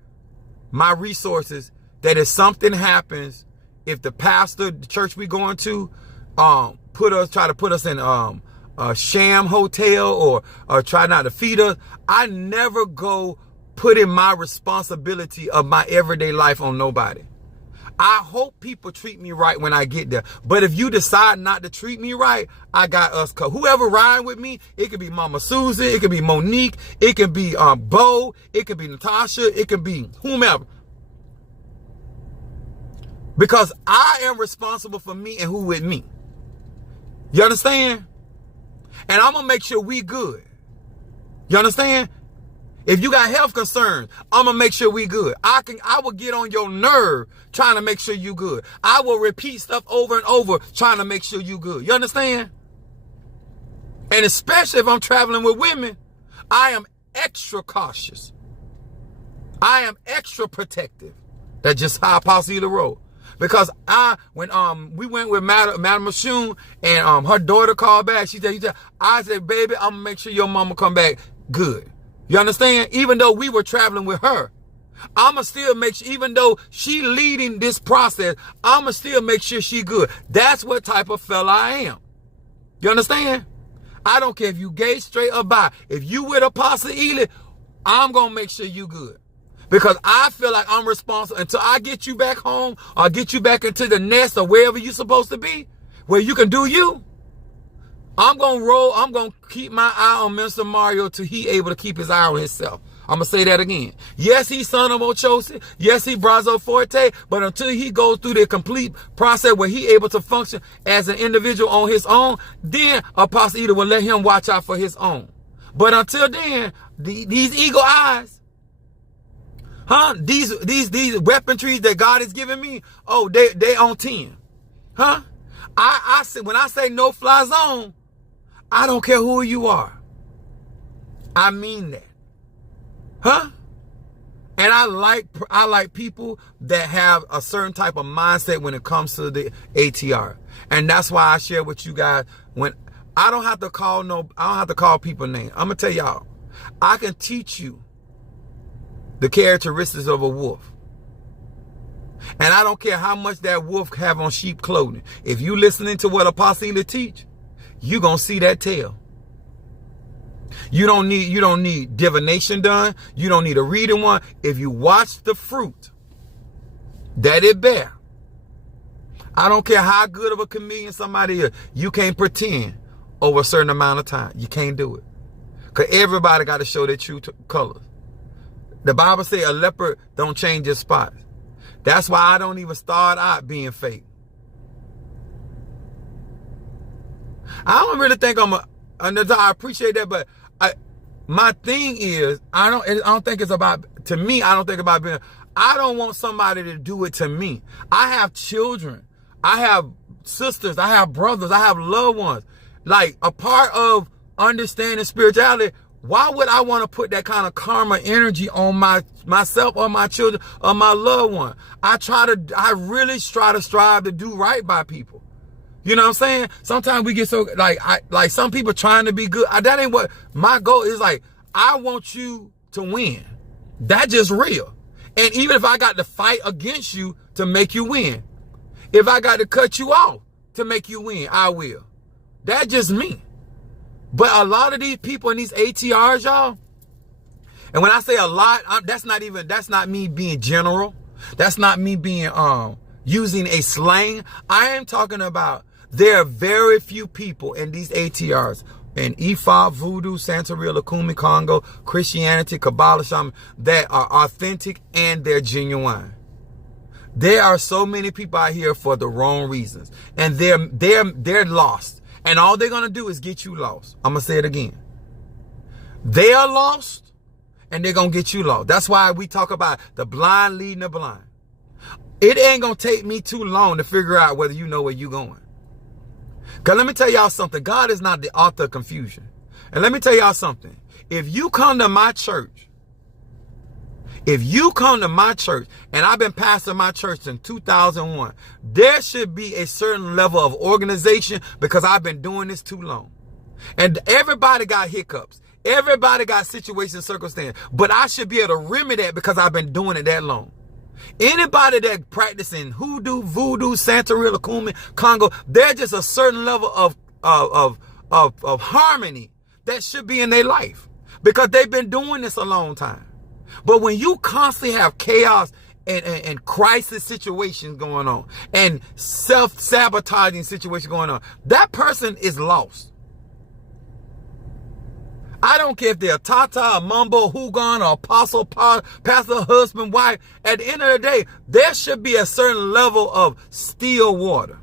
my resources that if something happens, if the pastor, the church we going to, try to put us in a sham hotel or try not to feed us, I never go putting my responsibility of my everyday life on nobody. I hope people treat me right when I get there. But if you decide not to treat me right, I got us. Whoever riding with me, it could be Mama Susan, it could be Monique, it could be Bo, it could be Natasha, it could be whomever. Because I am responsible for me and who with me. You understand? And I'm going to make sure we good. You understand? If you got health concerns, I'm going to make sure we good. I will get on your nerve trying to make sure you good. I will repeat stuff over and over trying to make sure you good. You understand? And especially if I'm traveling with women, I am extra cautious. I am extra protective. That's just how Apostle Ely roll. Because when we went with Madam Mashun and her daughter called back, I said, baby, I'm going to make sure your mama come back good. You understand? Even though we were traveling with her, I'ma still make sure, even though she leading this process, I'ma still make sure she good. That's what type of fella I am. You understand? I don't care if you gay, straight, or bi. If you with Apostle Ely, I'm gonna make sure you good. Because I feel like I'm responsible until I get you back home or get you back into the nest or wherever you're supposed to be, where you can do you. I'm gonna keep my eye on Mr. Mario till he able to keep his eye on himself. I'm gonna say that again. Yes, he's son of Ochosi. Yes, he Brazo Forte. But until he goes through the complete process where he able to function as an individual on his own, then Apostle Ely will let him watch out for his own. But until then, these eagle eyes, these weaponries that God has given me, oh, they on 10. I say, when I say no fly zone, I don't care who you are. I mean that. And I like people that have a certain type of mindset when it comes to the ATR. And that's why I share with you guys, when I don't have to call people names. I'm gonna tell y'all, I can teach you the characteristics of a wolf. And I don't care how much that wolf have on sheep clothing. If you listening to what Apostle Ely teach, you gonna see that tail. You don't need divination done. You don't need a reading one. If you watch the fruit that it bear, I don't care how good of a comedian somebody is, you can't pretend over a certain amount of time. You can't do it. Because everybody got to show their true colors. The Bible says a leopard don't change his spots. That's why I don't even start out being fake. I don't really think I appreciate that, but my thing is, I don't think it's about, to me, I don't think about being, I don't want somebody to do it to me. I have children. I have sisters. I have brothers. I have loved ones. Like, a part of understanding spirituality, why would I want to put that kind of karma energy on myself or my children or my loved one? I really try to strive to do right by people. You know what I'm saying? Sometimes we get so, like some people trying to be good. That ain't what my goal is. Like, I want you to win. That's just real. And even if I got to fight against you to make you win, if I got to cut you off to make you win, I will. That's just me. But a lot of these people in these ATRs, y'all, and when I say a lot, that's not me being general. That's not me being using a slang. I am talking about, there are very few people in these ATRs, in Ifa, Voodoo, Santeria, Lukumi, Congo, Christianity, Kabbalah, Shaman, that are authentic and they're genuine. There are so many people out here for the wrong reasons, and they're lost, and all they're gonna do is get you lost. I'm gonna say it again. They are lost, and they're gonna get you lost. That's why we talk about the blind leading the blind. It ain't gonna take me too long to figure out whether you know where you're going. Because let me tell y'all something. God is not the author of confusion. And let me tell y'all something. If you come to my church, and I've been pastoring my church since 2001, there should be a certain level of organization, because I've been doing this too long. And everybody got hiccups. Everybody got situation, circumstance. But I should be able to remedy that because I've been doing it that long. Anybody that practicing hoodoo, voodoo, Santeria, Lukumi, Congo, there's just a certain level of harmony that should be in their life, because they've been doing this a long time. But when you constantly have chaos and crisis situations going on and self-sabotaging situations going on, that person is lost. I don't care if they're a Tata, a Mumbo, Hugon, or Apostle, Pastor, husband, wife. At the end of the day, there should be a certain level of still water.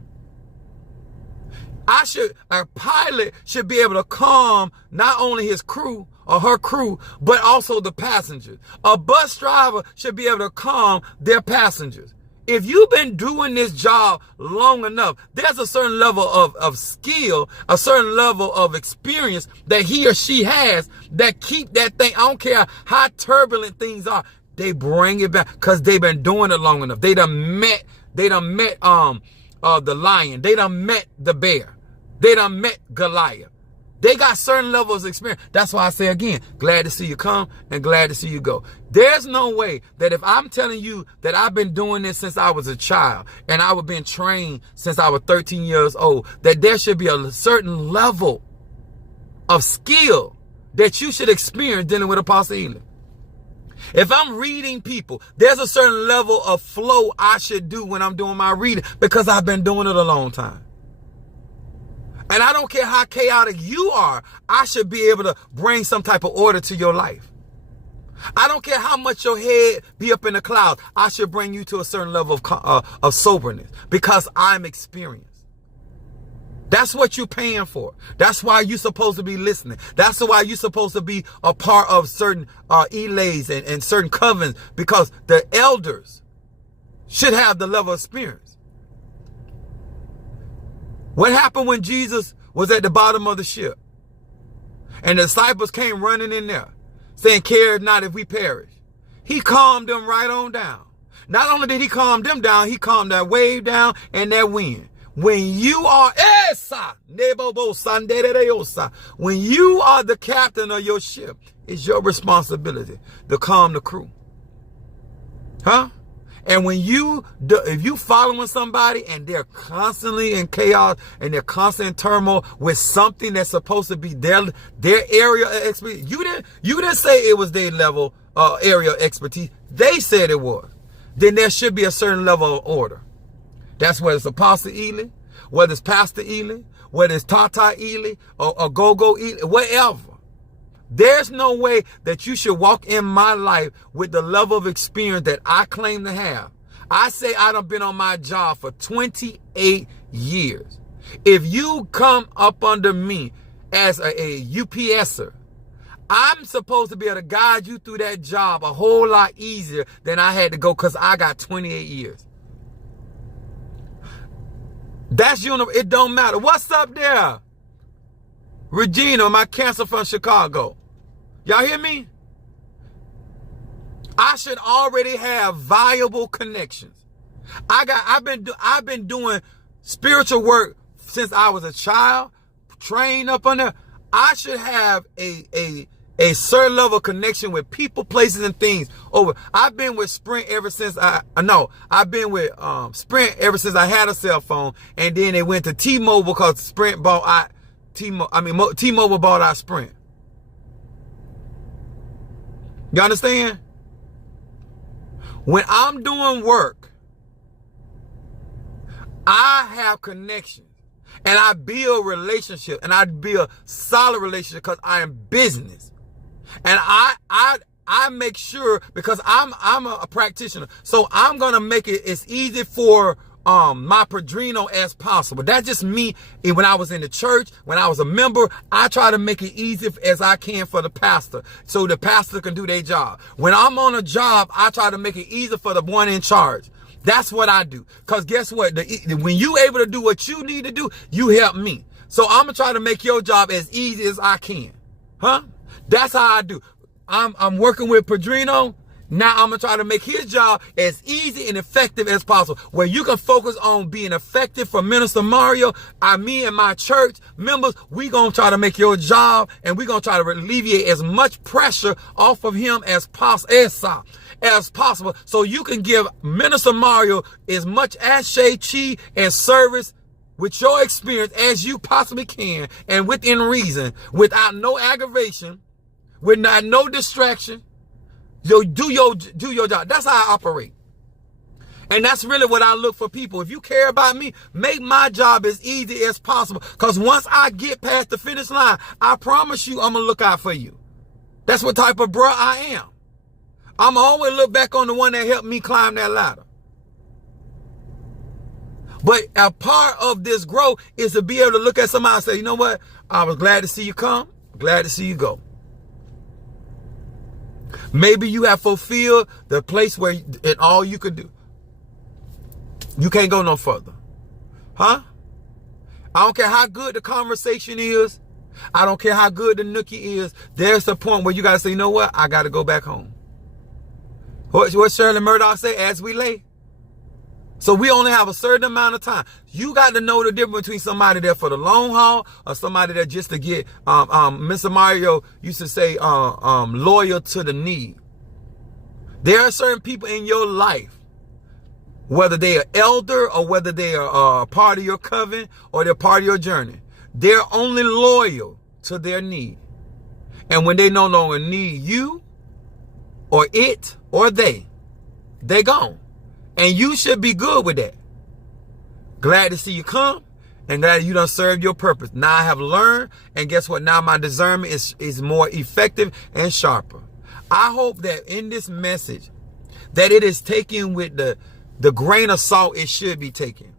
A pilot should be able to calm not only his crew or her crew, but also the passengers. A bus driver should be able to calm their passengers. If you've been doing this job long enough, there's a certain level of skill, a certain level of experience that he or she has that keep that thing. I don't care how turbulent things are. They bring it back because they've been doing it long enough. They done met the lion. They done met the bear. They done met Goliath. They got certain levels of experience. That's why I say again, glad to see you come and glad to see you go. There's no way that if I'm telling you that I've been doing this since I was a child and I was being trained since I was 13 years old, that there should be a certain level of skill that you should experience dealing with Apostle Ely. If I'm reading people, there's a certain level of flow I should do when I'm doing my reading because I've been doing it a long time. And I don't care how chaotic you are, I should be able to bring some type of order to your life. I don't care how much your head be up in the clouds, I should bring you to a certain level of soberness because I'm experienced. That's what you're paying for. That's why you're supposed to be listening. That's why you're supposed to be a part of certain elays and certain covens, because the elders should have the level of experience. What happened when Jesus was at the bottom of the ship and the disciples came running in there saying, "Care not if we perish"? He calmed them right on down. Not only did he calm them down, he calmed that wave down and that wind. When you are when you are the captain of your ship, it's your responsibility to calm the crew. Huh? And when if you following somebody and they're constantly in chaos and they're constantly in turmoil with something that's supposed to be their area of expertise, you didn't say it was their level area of expertise. They said it was. Then there should be a certain level of order. That's whether it's Apostle Ely, whether it's Pastor Ely, whether it's Tata Ely or Go-Go Ely, whatever. There's no way that you should walk in my life with the level of experience that I claim to have. I say I done been on my job for 28 years. If you come up under me as a UPSer, I'm supposed to be able to guide you through that job a whole lot easier than I had to go because I got 28 years. That's it don't matter. What's up there? Regina, my cancer from Chicago. Y'all hear me? I should already have viable connections. I've been doing spiritual work since I was a child, trained up on there. I should have a certain level of connection with people, places, and things. I've been with Sprint ever since I've been with Sprint ever since I had a cell phone, and then they went to T-Mobile because Sprint bought out T-Mobile bought out Sprint. You understand? When I'm doing work, I have connections and I build relationships, and I build solid relationships because I am business. And I make sure, because I'm a practitioner, so I'm gonna make it as easy for my padrino as possible. That's just me. When I was in the church, when I was a member, I try to make it easy as I can for the pastor, so the pastor can do their job. When I'm on a job, I try to make it easy for the one in charge. That's what I do. Because guess what? When you able to do what you need to do, you help me. So I'm gonna try to make your job as easy as I can. Huh? That's how I do. I'm working with Padrino. Now I'm going to try to make his job as easy and effective as possible, where you can focus on being effective for Minister Mario. Me and my church members, we going to try to make your job, and we're going to try to alleviate as much pressure off of him as possible, so you can give Minister Mario as much ashe and service with your experience as you possibly can, and within reason, without no aggravation, without no distraction. Do your job. That's how I operate. And that's really what I look for people. If you care about me, make my job as easy as possible. Because once I get past the finish line, I promise you I'm going to look out for you. That's what type of bruh I am. I'm always look back on the one that helped me climb that ladder. But a part of this growth is to be able to look at somebody and say, you know what? I was glad to see you come. Glad to see you go. Maybe you have fulfilled the place where and all you could do. You can't go no further. Huh? I don't care how good the conversation is. I don't care how good the nookie is. There's the point where you got to say, you know what? I got to go back home. What Shirley Murdoch say? As we lay, So we only have a certain amount of time. You got to know the difference between somebody there for the long haul or somebody there just to get, Mr. Mario used to say, loyal to the need. There are certain people in your life, whether they are elder or whether they are part of your covenant or they're part of your journey. They're only loyal to their need. And when they no longer need you or it or they're gone. And you should be good with that. Glad to see you come and glad you done served your purpose. Now I have learned, and guess what? Now my discernment is more effective and sharper. I hope that in this message that it is taken with the grain of salt it should be taken.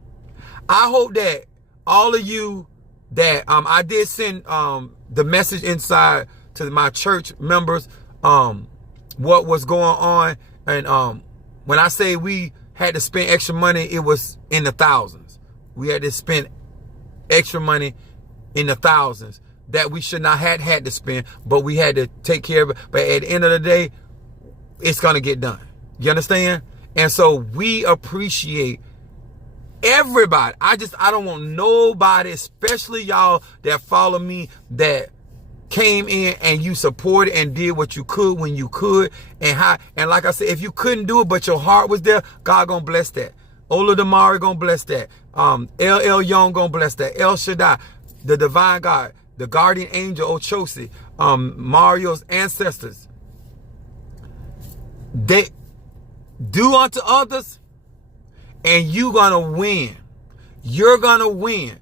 I hope that all of you that I did send the message inside to my church members what was going on, and when I say we had to spend extra money, it was in the thousands. We had to spend extra money in the thousands that we should not have had to spend, but we had to take care of it. But at the end of the day, it's going to get done. You understand? And so we appreciate everybody. I don't want nobody, especially y'all that follow me, that came in and you supported and did what you could when you could. And like I said, if you couldn't do it, but your heart was there, God gonna bless that. Ola Damari gonna bless that. LL Young gonna bless that. El Shaddai, the divine God, the guardian angel Ochosi, Mario's ancestors. They do unto others, and you gonna win. You're gonna win.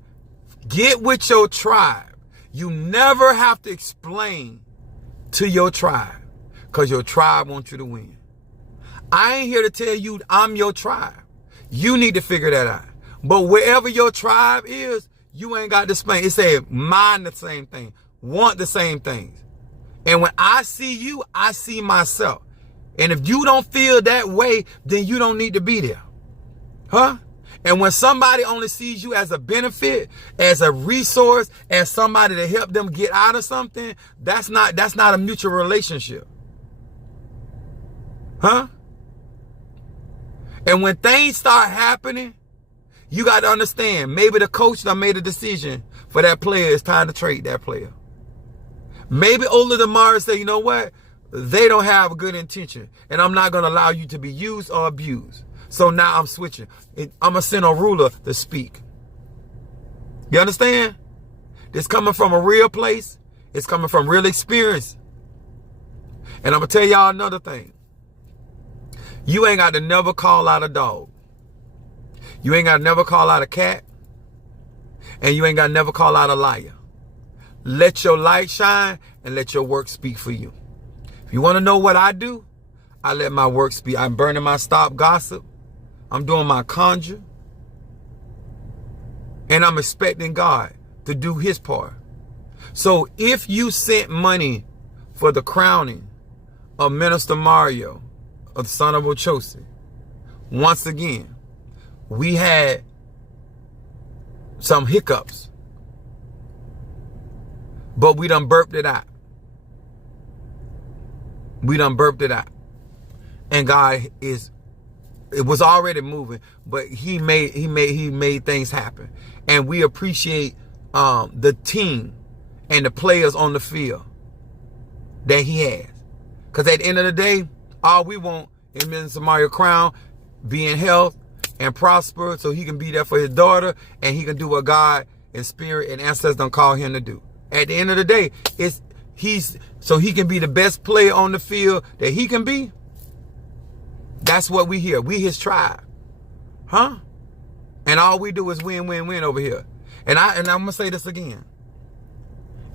Get with your tribe. You never have to explain to your tribe, because your tribe wants you to win. I ain't here to tell you I'm your tribe. You need to figure that out. But wherever your tribe is, you ain't got to explain. It said mind the same thing, want the same things. And when I see you, I see myself. And if you don't feel that way, then you don't need to be there. Huh? And when somebody only sees you as a benefit, as a resource, as somebody to help them get out of something, that's not a mutual relationship. Huh? And when things start happening, you got to understand, maybe the coach done made a decision for that player. It's time to trade that player. Maybe Ola Damari say, you know what? They don't have a good intention, and I'm not going to allow you to be used or abused. So now I'm switching. I'm going to send a ruler to speak. You understand? This coming from a real place. It's coming from real experience. And I'm going to tell y'all another thing. You ain't got to never call out a dog. You ain't got to never call out a cat. And you ain't got to never call out a liar. Let your light shine and let your work speak for you. If you want to know what I do, I let my work speak. I'm burning my stop gossip. I'm doing my conjure. And I'm expecting God to do his part. So if you sent money for the crowning of Minister Mario, of the son of Ochosi, once again, we had some hiccups. But we done burped it out. We done burped it out. And God it was already moving, but he made things happen. And we appreciate the team and the players on the field that he has. Because at the end of the day, all we want is Mr. Mario Crown be in health and prosper so he can be there for his daughter and he can do what God and spirit and ancestors don't call him to do. At the end of the day, so he can be the best player on the field that he can be. That's what we hear. We his tribe. Huh? And all we do is win, win, win over here. And I'm going to say this again.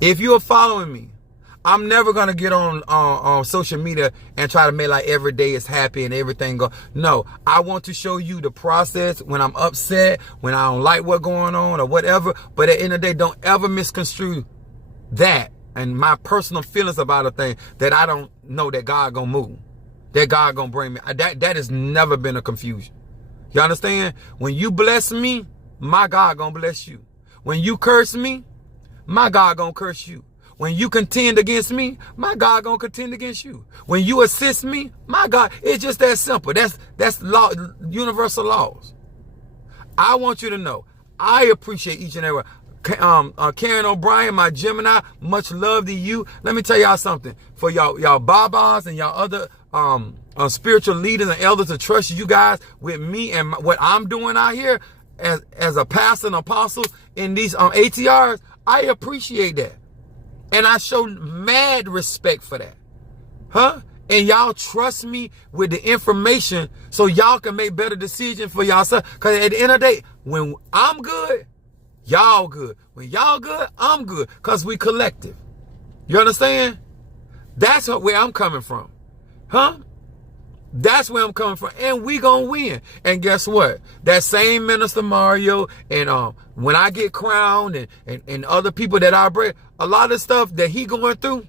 If you're following me, I'm never going to get on social media and try to make like every day is happy and everything go. No, I want to show you the process when I'm upset, when I don't like what's going on or whatever. But at the end of the day, don't ever misconstrue that and my personal feelings about a thing that I don't know that God going to move. That God gonna bring me. That has never been a confusion. You understand? When you bless me, my God gonna bless you. When you curse me, my God gonna curse you. When you contend against me, my God gonna contend against you. When you assist me, my God, it's just that simple. That's law, universal laws. I want you to know, I appreciate each and every Karen O'Brien, my Gemini, much love to you. Let me tell y'all something. For y'all babas and y'all other spiritual leaders and elders to trust you guys with me and what I'm doing out here as a pastor and apostle in these ATRs, I appreciate that. And I show mad respect for that. And y'all trust me with the information so y'all can make better decisions for yourself. Because at the end of the day, when I'm good, y'all good. When y'all good, I'm good. Because we collective. You understand? That's where I'm coming from. That's where I'm coming from. And we gonna win. And guess what? That same Minister Mario and when I get crowned and other people that I bring, a lot of stuff that he going through,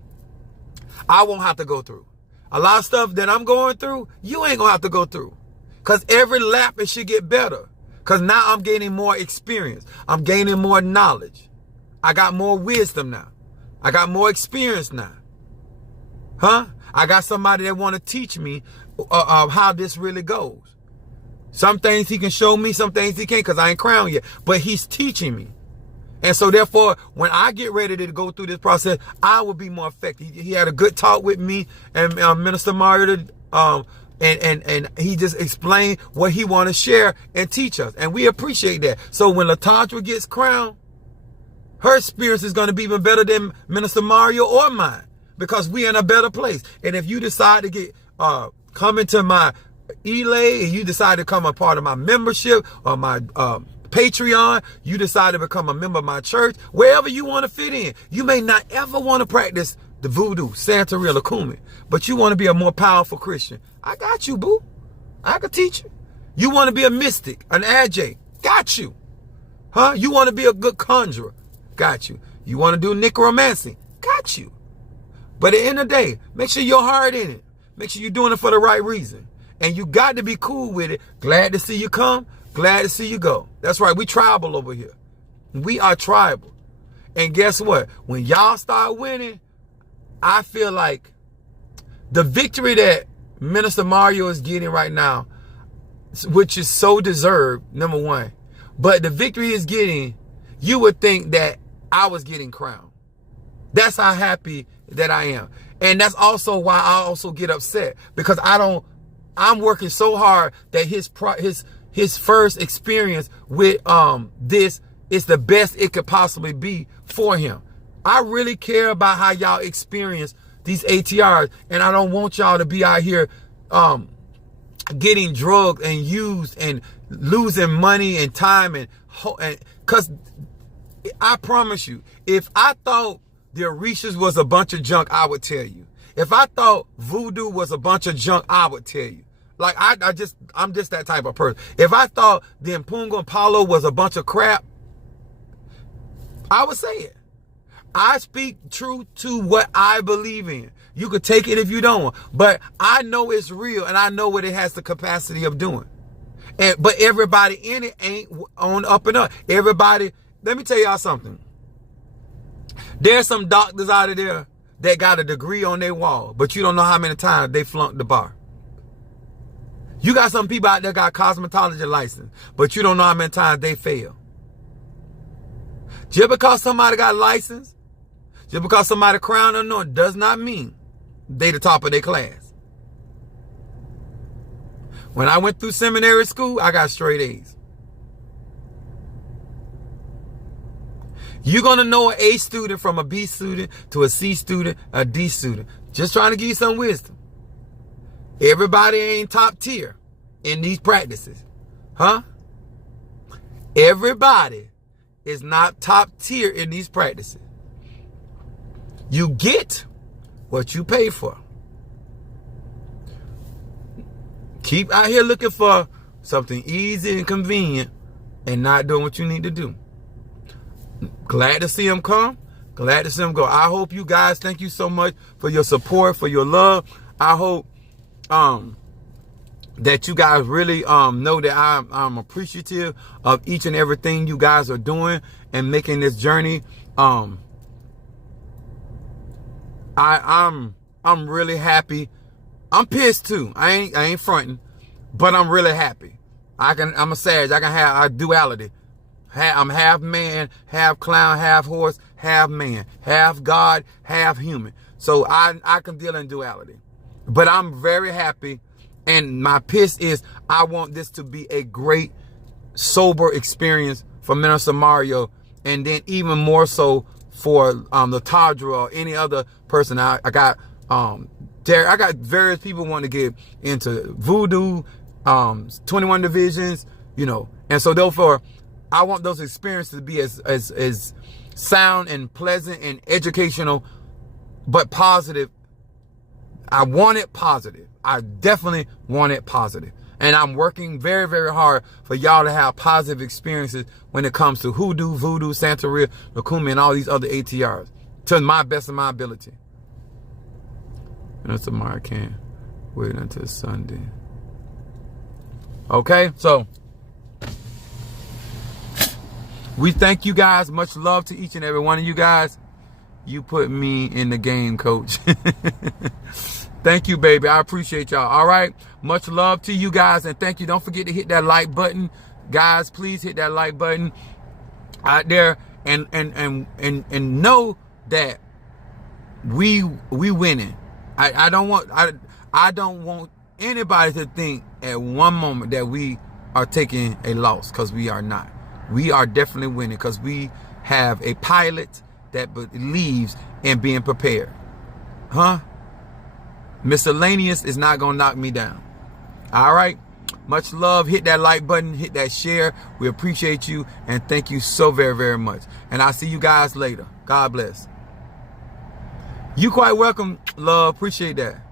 I won't have to go through. A lot of stuff that I'm going through, you ain't gonna have to go through. Because every lap it should get better. Because now I'm gaining more experience. I'm gaining more knowledge. I got more wisdom now. I got more experience now. I got somebody that want to teach me how this really goes. Some things he can show me, some things he can't because I ain't crowned yet. But he's teaching me. And so therefore, when I get ready to go through this process, I will be more effective. He had a good talk with me and Minister Mario, and he just explained what he want to share and teach us. And we appreciate that. So when LaTandra gets crowned, her experience is going to be even better than Minister Mario or mine because we're in a better place. And if you decide to get come into my Elay and you decide to become a part of my membership or my Patreon, you decide to become a member of my church, wherever you want to fit in. You may not ever want to practice the voodoo, Santeria, Lukumi, but you want to be a more powerful Christian. I got you, boo. I can teach you. You want to be a mystic, an adjay, got you. You want to be a good conjurer, got you. You want to do necromancy, got you. But at the end of the day, make sure your heart in it. Make sure you're doing it for the right reason. And you got to be cool with it. Glad to see you come. Glad to see you go. That's right. We tribal over here. We are tribal. And guess what? When y'all start winning, I feel like the victory that Minister Mario is getting right now, which is so deserved, number one. But the victory he's getting, you would think that I was getting crowned. That's how happy that I am. And that's also why I also get upset. Because I'm working so hard that his first experience with this is the best it could possibly be for him. I really care about how y'all experience these ATRs, and I don't want y'all to be out here getting drugged and used and losing money and time and because I promise you, if I thought the Orishas was a bunch of junk, I would tell you. If I thought voodoo was a bunch of junk, I would tell you. Like I'm just that type of person. If I thought the Mpunga and Paulo was a bunch of crap, I would say it. I speak true to what I believe in. You could take it if you don't, but I know it's real and I know what it has the capacity of doing. But everybody in it ain't on up and up. Everybody, let me tell y'all something. There's some doctors out of there that got a degree on their wall, but you don't know how many times they flunked the bar. You got some people out there got cosmetology license, but you don't know how many times they fail. Just because somebody got license, just because somebody crowned or no, does not mean they the top of their class. When I went through seminary school, I got straight A's. You're going to know an A student from a B student to a C student, a D student. Just trying to give you some wisdom. Everybody ain't top tier in these practices. Everybody is not top tier in these practices. You get what you pay for. Keep out here looking for something easy and convenient and not doing what you need to do. Glad to see him come. Glad to see him go. I hope you guys, thank you so much for your support, for your love. I hope that you guys really know that I'm appreciative of each and everything you guys are doing and making this journey. I'm really happy. I'm pissed too. I ain't fronting, but I'm really happy I'm a Sag. I can have a duality. I'm half man, half clown, half horse, half man, half God, half human. So I can deal in duality. But I'm very happy, and my piss is I want this to be a great, sober experience for Minister Mario, and then even more so for the Tadra or any other person. I got Derek. I got various people want to get into voodoo, 21 divisions, you know, and so therefore I want those experiences to be as sound and pleasant and educational, but positive. I want it positive. I definitely want it positive. And I'm working very, very hard for y'all to have positive experiences when it comes to hoodoo, voodoo, Santeria, Lukumi, and all these other ATRs, to my best of my ability. And tomorrow I can't wait until Sunday. Okay, so we thank you guys. Much love to each and every one of you guys. You put me in the game, coach. Thank you, baby. I appreciate y'all. All right. Much love to you guys. And thank you. Don't forget to hit that like button. Guys, please hit that like button out there. And know that we winning. I don't want anybody to think at one moment that we are taking a loss, because we are not. We are definitely winning, because we have a pilot that believes in being prepared. Huh? Miscellaneous is not going to knock me down. All right. Much love. Hit that like button. Hit that share. We appreciate you. And thank you so very, very much. And I'll see you guys later. God bless. You quite welcome, love. Appreciate that.